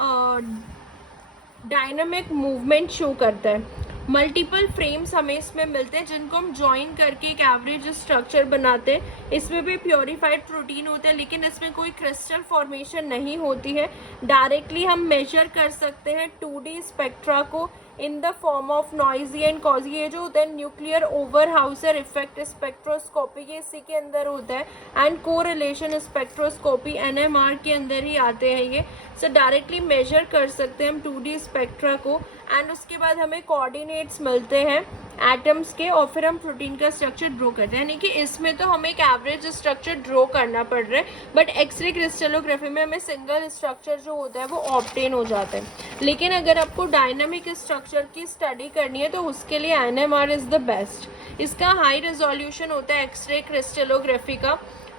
डायनामिक मूवमेंट शो करता है। मल्टीपल फ्रेम्स हमें इसमें मिलते हैं जिनको हम ज्वाइन करके एक एवरेज स्ट्रक्चर बनाते हैं। इसमें भी प्योरीफाइड प्रोटीन होता है लेकिन इसमें कोई क्रिस्टल फॉर्मेशन नहीं होती है। डायरेक्टली हम मेजर कर सकते हैं 2D स्पेक्ट्रा को in the form of NOESY and COSY. ये जो होता है न्यूक्लियर ओवरहाउसर इफेक्ट स्पेक्ट्रोस्कोपी, ये इसी के अंदर होता है, एंड कोरिलेशन स्पेक्ट्रोस्कोपी एनएमआर के अंदर ही आते हैं ये। सो डायरेक्टली मेजर कर सकते हैं हम 2D स्पेक्ट्रा को, एंड उसके बाद हमें कोऑर्डिनेट्स मिलते हैं एटम्स के और फिर हम प्रोटीन का स्ट्रक्चर ड्रॉ करते हैं। यानी कि इसमें तो हमें एक एवरेज स्ट्रक्चर ड्रॉ करना पड़ रहा है बट एक्सरे क्रिस्टलोग्राफी में हमें सिंगल स्ट्रक्चर जो होता है वो ऑब्टेन हो जाता है। लेकिन अगर आपको डायनामिक स्ट्रक्चर स्ट्रक्चर की स्टडी करनी है तो उसके लिए NMR इज़ द बेस्ट। इसका हाई रेजोल्यूशन होता है एक्सरे क्रिस्टलोग्राफी का,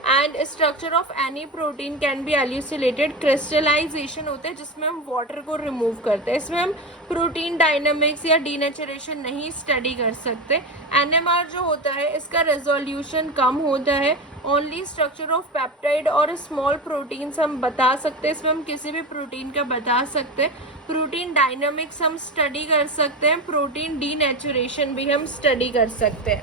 and structure of any protein can be elucidated. Crystallization होता है जिसमें हम वाटर को रिमूव करते हैं, इसमें हम प्रोटीन डायनामिक्स या डीनेचरेशन नहीं स्टडी कर सकते। NMR जो होता है इसका रेजोल्यूशन कम होता है, ओनली स्ट्रक्चर ऑफ पेप्टाइड और स्मॉल प्रोटीन्स हम बता सकते हैं, इसमें हम किसी भी प्रोटीन का बता सकते हैं। प्रोटीन डायनामिक्स हम स्टडी कर सकते हैं, प्रोटीन डीनेचुरेशन भी हम स्टडी कर सकते हैं।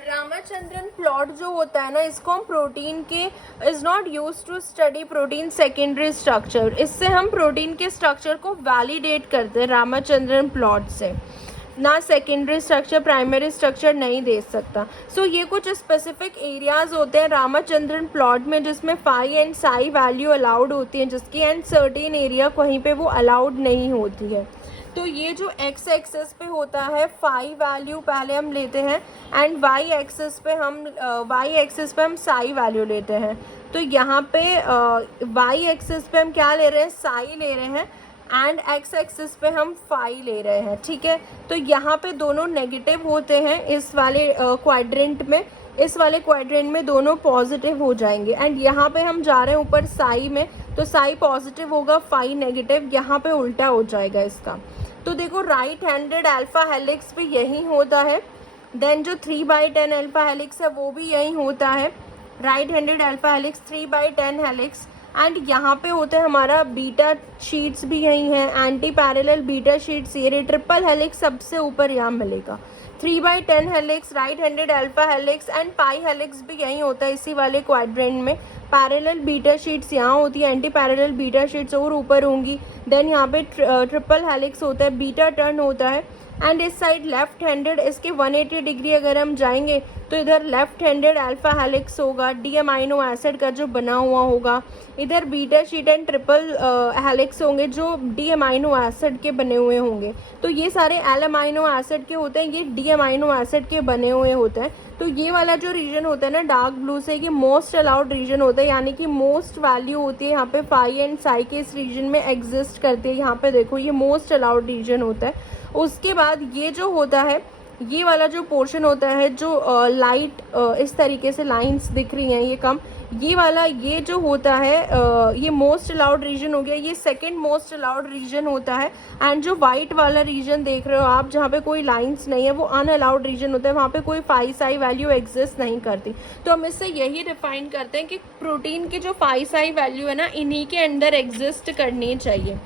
रामाचंद्रन प्लॉट जो होता है ना, इसको हम प्रोटीन के is not use to study protein secondary structure, इससे हम प्रोटीन के स्ट्रक्चर को वैलिडेट करते हैं रामाचंद्रन प्लॉट से, ना सेकेंडरी स्ट्रक्चर प्राइमरी स्ट्रक्चर नहीं दे सकता। सो ये कुछ स्पेसिफिक एरियाज होते हैं रामाचंद्रन प्लॉट में जिसमें phi and psi value allowed होती है, जिसकी एंड सर्टेन एरिया कहीं पे वो अलाउड नहीं होती है। तो ये जो एक्स एक्सेस पे होता है फाई वैल्यू पहले हम लेते हैं, एंड वाई एक्सेस पे हम साई वैल्यू लेते हैं। तो यहाँ पे वाई एक्सेस पे हम क्या ले रहे हैं, साई ले रहे हैं, एंड एक्स एक्सिस पे हम फाई ले रहे हैं, ठीक है। तो यहाँ पे दोनों नेगेटिव होते हैं इस वाले क्वाड्रेंट में, इस वाले क्वाड्रेंट में दोनों पॉजिटिव हो जाएंगे, एंड यहाँ पे हम जा रहे हैं ऊपर साई में, तो साई पॉजिटिव होगा, फाई नेगेटिव, यहाँ पे उल्टा हो जाएगा इसका। तो देखो राइट हैंडेड अल्फा हेलिक्स भी यही होता है, देन जो 3/10 अल्फा हेलिक्स है वो भी यही होता है, right handed alpha helix 3/10 helix, and यहाँ पे होता है हमारा बीटा शीट्स भी यही हैं, एंटी पैरेलल बीटा शीट्स, ये ट्रिपल हेलिक्स सबसे ऊपर यहाँ मिलेगा। 3/10 helix, right handed alpha helix and pi helix भी यही होता है इसी वाले क्वाड्रेंट में। पैरेलल बीटा शीट्स यहाँ होती है, एंटी पैरेलल बीटा शीट्स और ऊपर होंगी। देन यहाँ पे ट्रिपल हेलिक्स होता है, बीटा टर्न होता है, एंड इस साइड लेफ्ट हैंडेड, इसके 180 डिग्री अगर हम जाएंगे तो इधर लेफ्ट हैंडेड अल्फा हेलिक्स होगा, डी अमाइनो एसिड का जो बना हुआ होगा, इधर beta sheet and triple helix होंगे जो डी अमाइनो एसिड के बने हुए होंगे। तो ये सारे एल अमाइनो एसिड के होते हैं, ये डी अमाइनो एसिड के बने हुए होते हैं। तो ये वाला जो रीजन होता है ना डार्क ब्लू से, ये मोस्ट अलाउड रीजन होता है, यानी कि मोस्ट वैल्यू होती है यहाँ पे फाई एंड साई के इस रीजन में एग्जिस्ट करती है। यहाँ पे देखो ये मोस्ट अलाउड रीजन होता है। उसके बाद ये जो होता है, ये वाला जो पोर्शन होता है जो लाइट इस तरीके से लाइंस दिख रही हैं ये कम, ये वाला ये जो होता है ये मोस्ट अलाउड रीजन हो गया, ये सेकंड मोस्ट अलाउड रीजन होता है। एंड जो वाइट वाला रीजन देख रहे हो आप जहाँ पे कोई लाइंस नहीं है वो अनअलाउड रीजन होता है, वहाँ पे कोई फाई साई वैल्यू एग्जिस्ट नहीं करती। तो हम इससे यही डिफाइन करते हैं कि प्रोटीन की जो फाई साई वैल्यू है ना इन्हीं के अंदर एग्जिस्ट करनी चाहिए।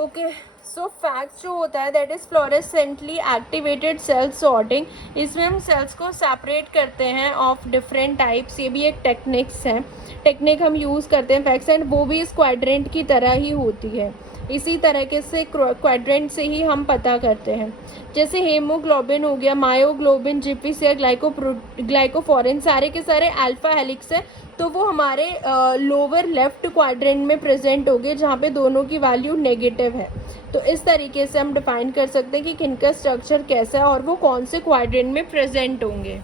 ओके, सो फैक्ट्स जो होता है that is fluorescently activated cell sorting, इसमें हम सेल्स को सेपरेट करते हैं ऑफ डिफरेंट टाइप्स, ये भी एक टेक्निक्स है, टेक्निक हम यूज़ करते हैं फैक्ट्स, एंड वो भी इस क्वाड्रेंट की तरह ही होती है, इसी तरीके से क्वाड्रेंट से ही हम पता करते हैं। जैसे हेमोग्लोबिन हो गया, मायोग्लोबिन, जीपीसी, ग्लाइकोफॉरिन, सारे के सारे अल्फा हेलिक्स है, तो वो हमारे लोअर लेफ्ट क्वाड्रेंट में प्रेजेंट होंगे जहाँ पे दोनों की वैल्यू नेगेटिव है। तो इस तरीके से हम डिफाइन कर सकते हैं कि किनका स्ट्रक्चर कैसा है और वो कौन से क्वाड्रेंट में प्रेजेंट होंगे।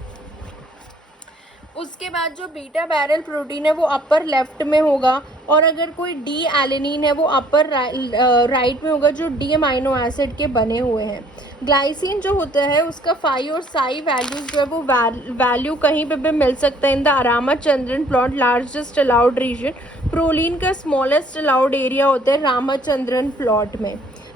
उसके बाद जो बीटा बैरल प्रोटीन है वो अपर लेफ्ट में होगा, और अगर कोई डी एलेनिन है वो अपर राइट में होगा जो डी अमाइनो एसिड के बने हुए हैं। ग्लाइसिन जो होता है उसका फाई और साई वैल्यूज जो है वो वैल्यू कहीं पे भी मिल सकता है in the Ramachandran plot largest allowed region. Proline का स्मॉलेस्ट अलाउड एरिया होता है रामाचंद्रन प्लॉट में।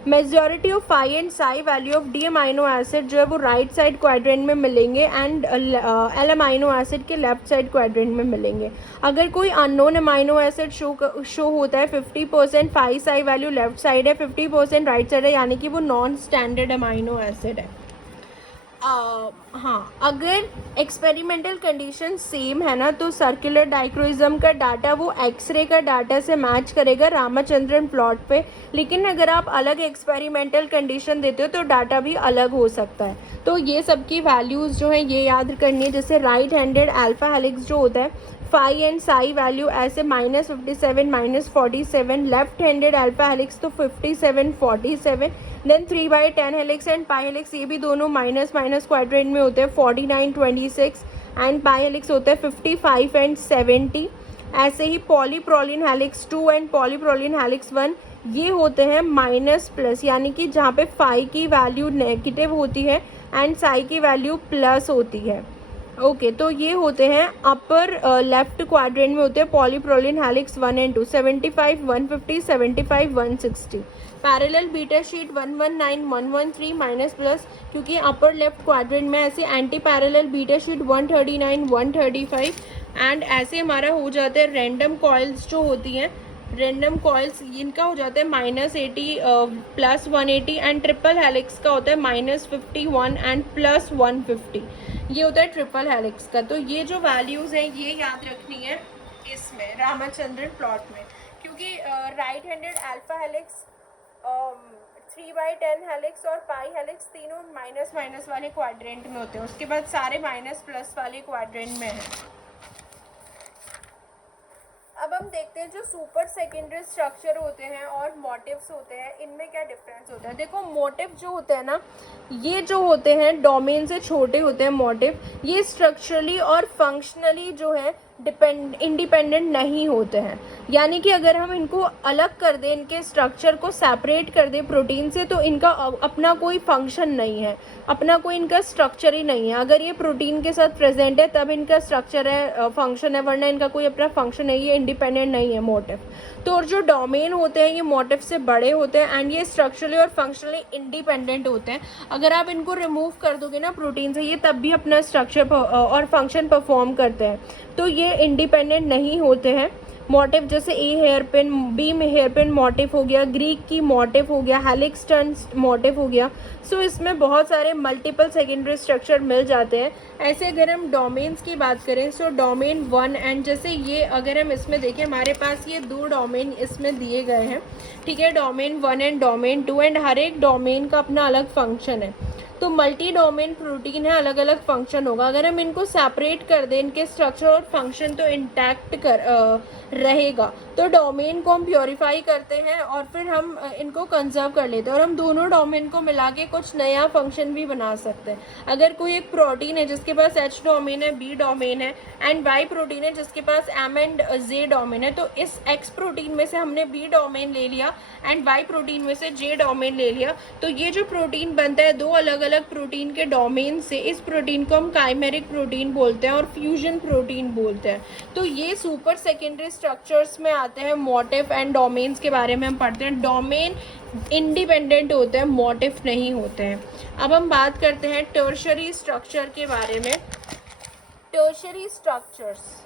Majority of phi and psi value of D amino acid जो है वो राइट साइड क्वाड्रेंट में मिलेंगे, एंड एल अमाइनो एसिड के लेफ्ट साइड क्वाड्रेंट में मिलेंगे। अगर कोई अननोन अमाइनो एसिड शो होता है 50% phi psi value left side है, 50% राइट साइड है, यानी कि वो नॉन स्टैंडर्ड अमाइनो एसिड है। हाँ, अगर एक्सपेरिमेंटल कंडीशन सेम है ना तो सर्कुलर डाइक्रोइज्म का डाटा वो एक्सरे का डाटा से मैच करेगा रामाचंद्रन प्लॉट पे, लेकिन अगर आप अलग एक्सपेरिमेंटल कंडीशन देते हो तो डाटा भी अलग हो सकता है। तो ये सब की वैल्यूज़ जो है ये याद करनी है। जैसे राइट हैंडेड अल्फा हेलिक्स जो होता है फाई एंड साई वैल्यू ऐसे -57 -47, लेफ्ट हैंडेड अल्फा हेलिक्स तो 57 47, then 3/10 helix and pi helix ये भी दोनों माइनस माइनस क्वाड्रेंट में होते हैं 49 26, एंड पाई हेलिक्स होता है 55 एंड 70। ऐसे ही पॉलीप्रोलिन हेलिक्स 2 एंड पॉलीप्रोलिन हेलिक्स 1 ये होते हैं माइनस प्लस, यानी कि जहाँ पे फाई की वैल्यू नेगेटिव होती है एंड साई की वैल्यू प्लस होती है। ओके तो ये होते हैं अपर लेफ्ट क्वाड्रेंट में होते हैं polyproline helix 1 and 2, 75 150 75 160। Parallel beta sheet 119 113 minus plus, क्योंकि अपर लेफ्ट क्वाड्रेंट में ऐसे anti parallel beta sheet 139 135 and ऐसे हमारा हो जाते हैं रैंडम कॉइल्स जो होती हैं, रैंडम कॉइल्स इनका हो जाता है -80 प्लस 180 एंड ट्रिपल हेलिक्स का होता है -51 एंड प्लस 150। ये होता है ट्रिपल हेलिक्स का। तो ये जो वैल्यूज़ हैं ये याद रखनी है इसमें रामाचंद्रन प्लॉट में, क्योंकि right handed alpha helix 3/10 helix और पाई हेलिक्स तीनों माइनस माइनस वाले क्वाड्रेंट में होते हैं, उसके बाद सारे माइनस प्लस वाले क्वाड्रेंट में हैं। अब हम देखते हैं जो सुपर सेकेंडरी स्ट्रक्चर होते हैं और मोटिव्स होते हैं, इनमें क्या डिफरेंस होता है। देखो मोटिव जो होते हैं ना, ये जो होते हैं डोमेन से छोटे होते हैं मोटिव, ये स्ट्रक्चरली और फंक्शनली जो है इंडिपेंडेंट नहीं होते हैं। यानी कि अगर हम इनको अलग कर दें, इनके स्ट्रक्चर को सेपरेट कर दें प्रोटीन से, तो इनका अपना कोई फंक्शन नहीं है, अपना कोई इनका स्ट्रक्चर ही नहीं है। अगर ये प्रोटीन के साथ प्रेजेंट है तब इनका स्ट्रक्चर है, फंक्शन है, वरना इनका कोई अपना फंक्शन नहीं है, इंडिपेंडेंट नहीं है मोटिव। तो और जो डोमेन होते हैं ये मोटिव से बड़े होते हैं एंड ये स्ट्रक्चरली और फंक्शनली इंडिपेंडेंट होते हैं। अगर आप इनको रिमूव कर दोगे ना प्रोटीन से, ये तब भी अपना स्ट्रक्चर और फंक्शन परफॉर्म करते हैं, तो ये इंडिपेंडेंट नहीं होते हैं। मोटिव जैसे ए हेयर पिन, बी में हेयर पिन मोटिव हो गया, ग्रीक की मोटिव हो गया, हेलिक्स टर्न्स मोटिव हो गया। सो इसमें बहुत सारे मल्टीपल सेकेंडरी स्ट्रक्चर मिल जाते हैं। ऐसे अगर हम डोमेन्स की बात करें, सो डोमेन 1 एंड जैसे ये अगर हम इसमें देखें, हमारे पास ये 2 डोमेन इसमें दिए गए हैं, ठीक है, डोमेन 1 एंड डोमेन 2, एंड हर एक डोमेन का अपना अलग फंक्शन है। तो मल्टी डोमेन प्रोटीन है, अलग अलग फंक्शन होगा। अगर हम इनको सेपरेट कर दें, इनके स्ट्रक्चर और फंक्शन तो इंटैक्ट रहेगा। तो डोमेन को हम प्योरीफाई करते हैं और फिर हम इनको कंजर्व कर लेते हैं, और हम दोनों डोमेन को मिला के कुछ नया फंक्शन भी बना सकते हैं। अगर कोई एक प्रोटीन है जिसके पास H डोमेन है, B डोमेन है एंड Y प्रोटीन है जिसके पास M एंड J डोमेन है, तो इस X प्रोटीन में से हमने B डोमेन ले लिया एंड Y प्रोटीन में से J डोमेन ले लिया, तो ये जो प्रोटीन बनता है 2 अलग अलग प्रोटीन के डोमेन से, इस प्रोटीन को हम काइमेरिक प्रोटीन बोलते हैं और फ्यूजन प्रोटीन बोलते हैं। तो ये सुपर सेकेंडरी स्ट्रक्चर्स में आते हैं। मोटिव एंड डोमेन्स के बारे में हम पढ़ते हैं। डोमेन इंडिपेंडेंट होते हैं, मोटिव नहीं होते हैं। अब हम बात करते हैं टर्शरी स्ट्रक्चर के बारे में। Tertiary structures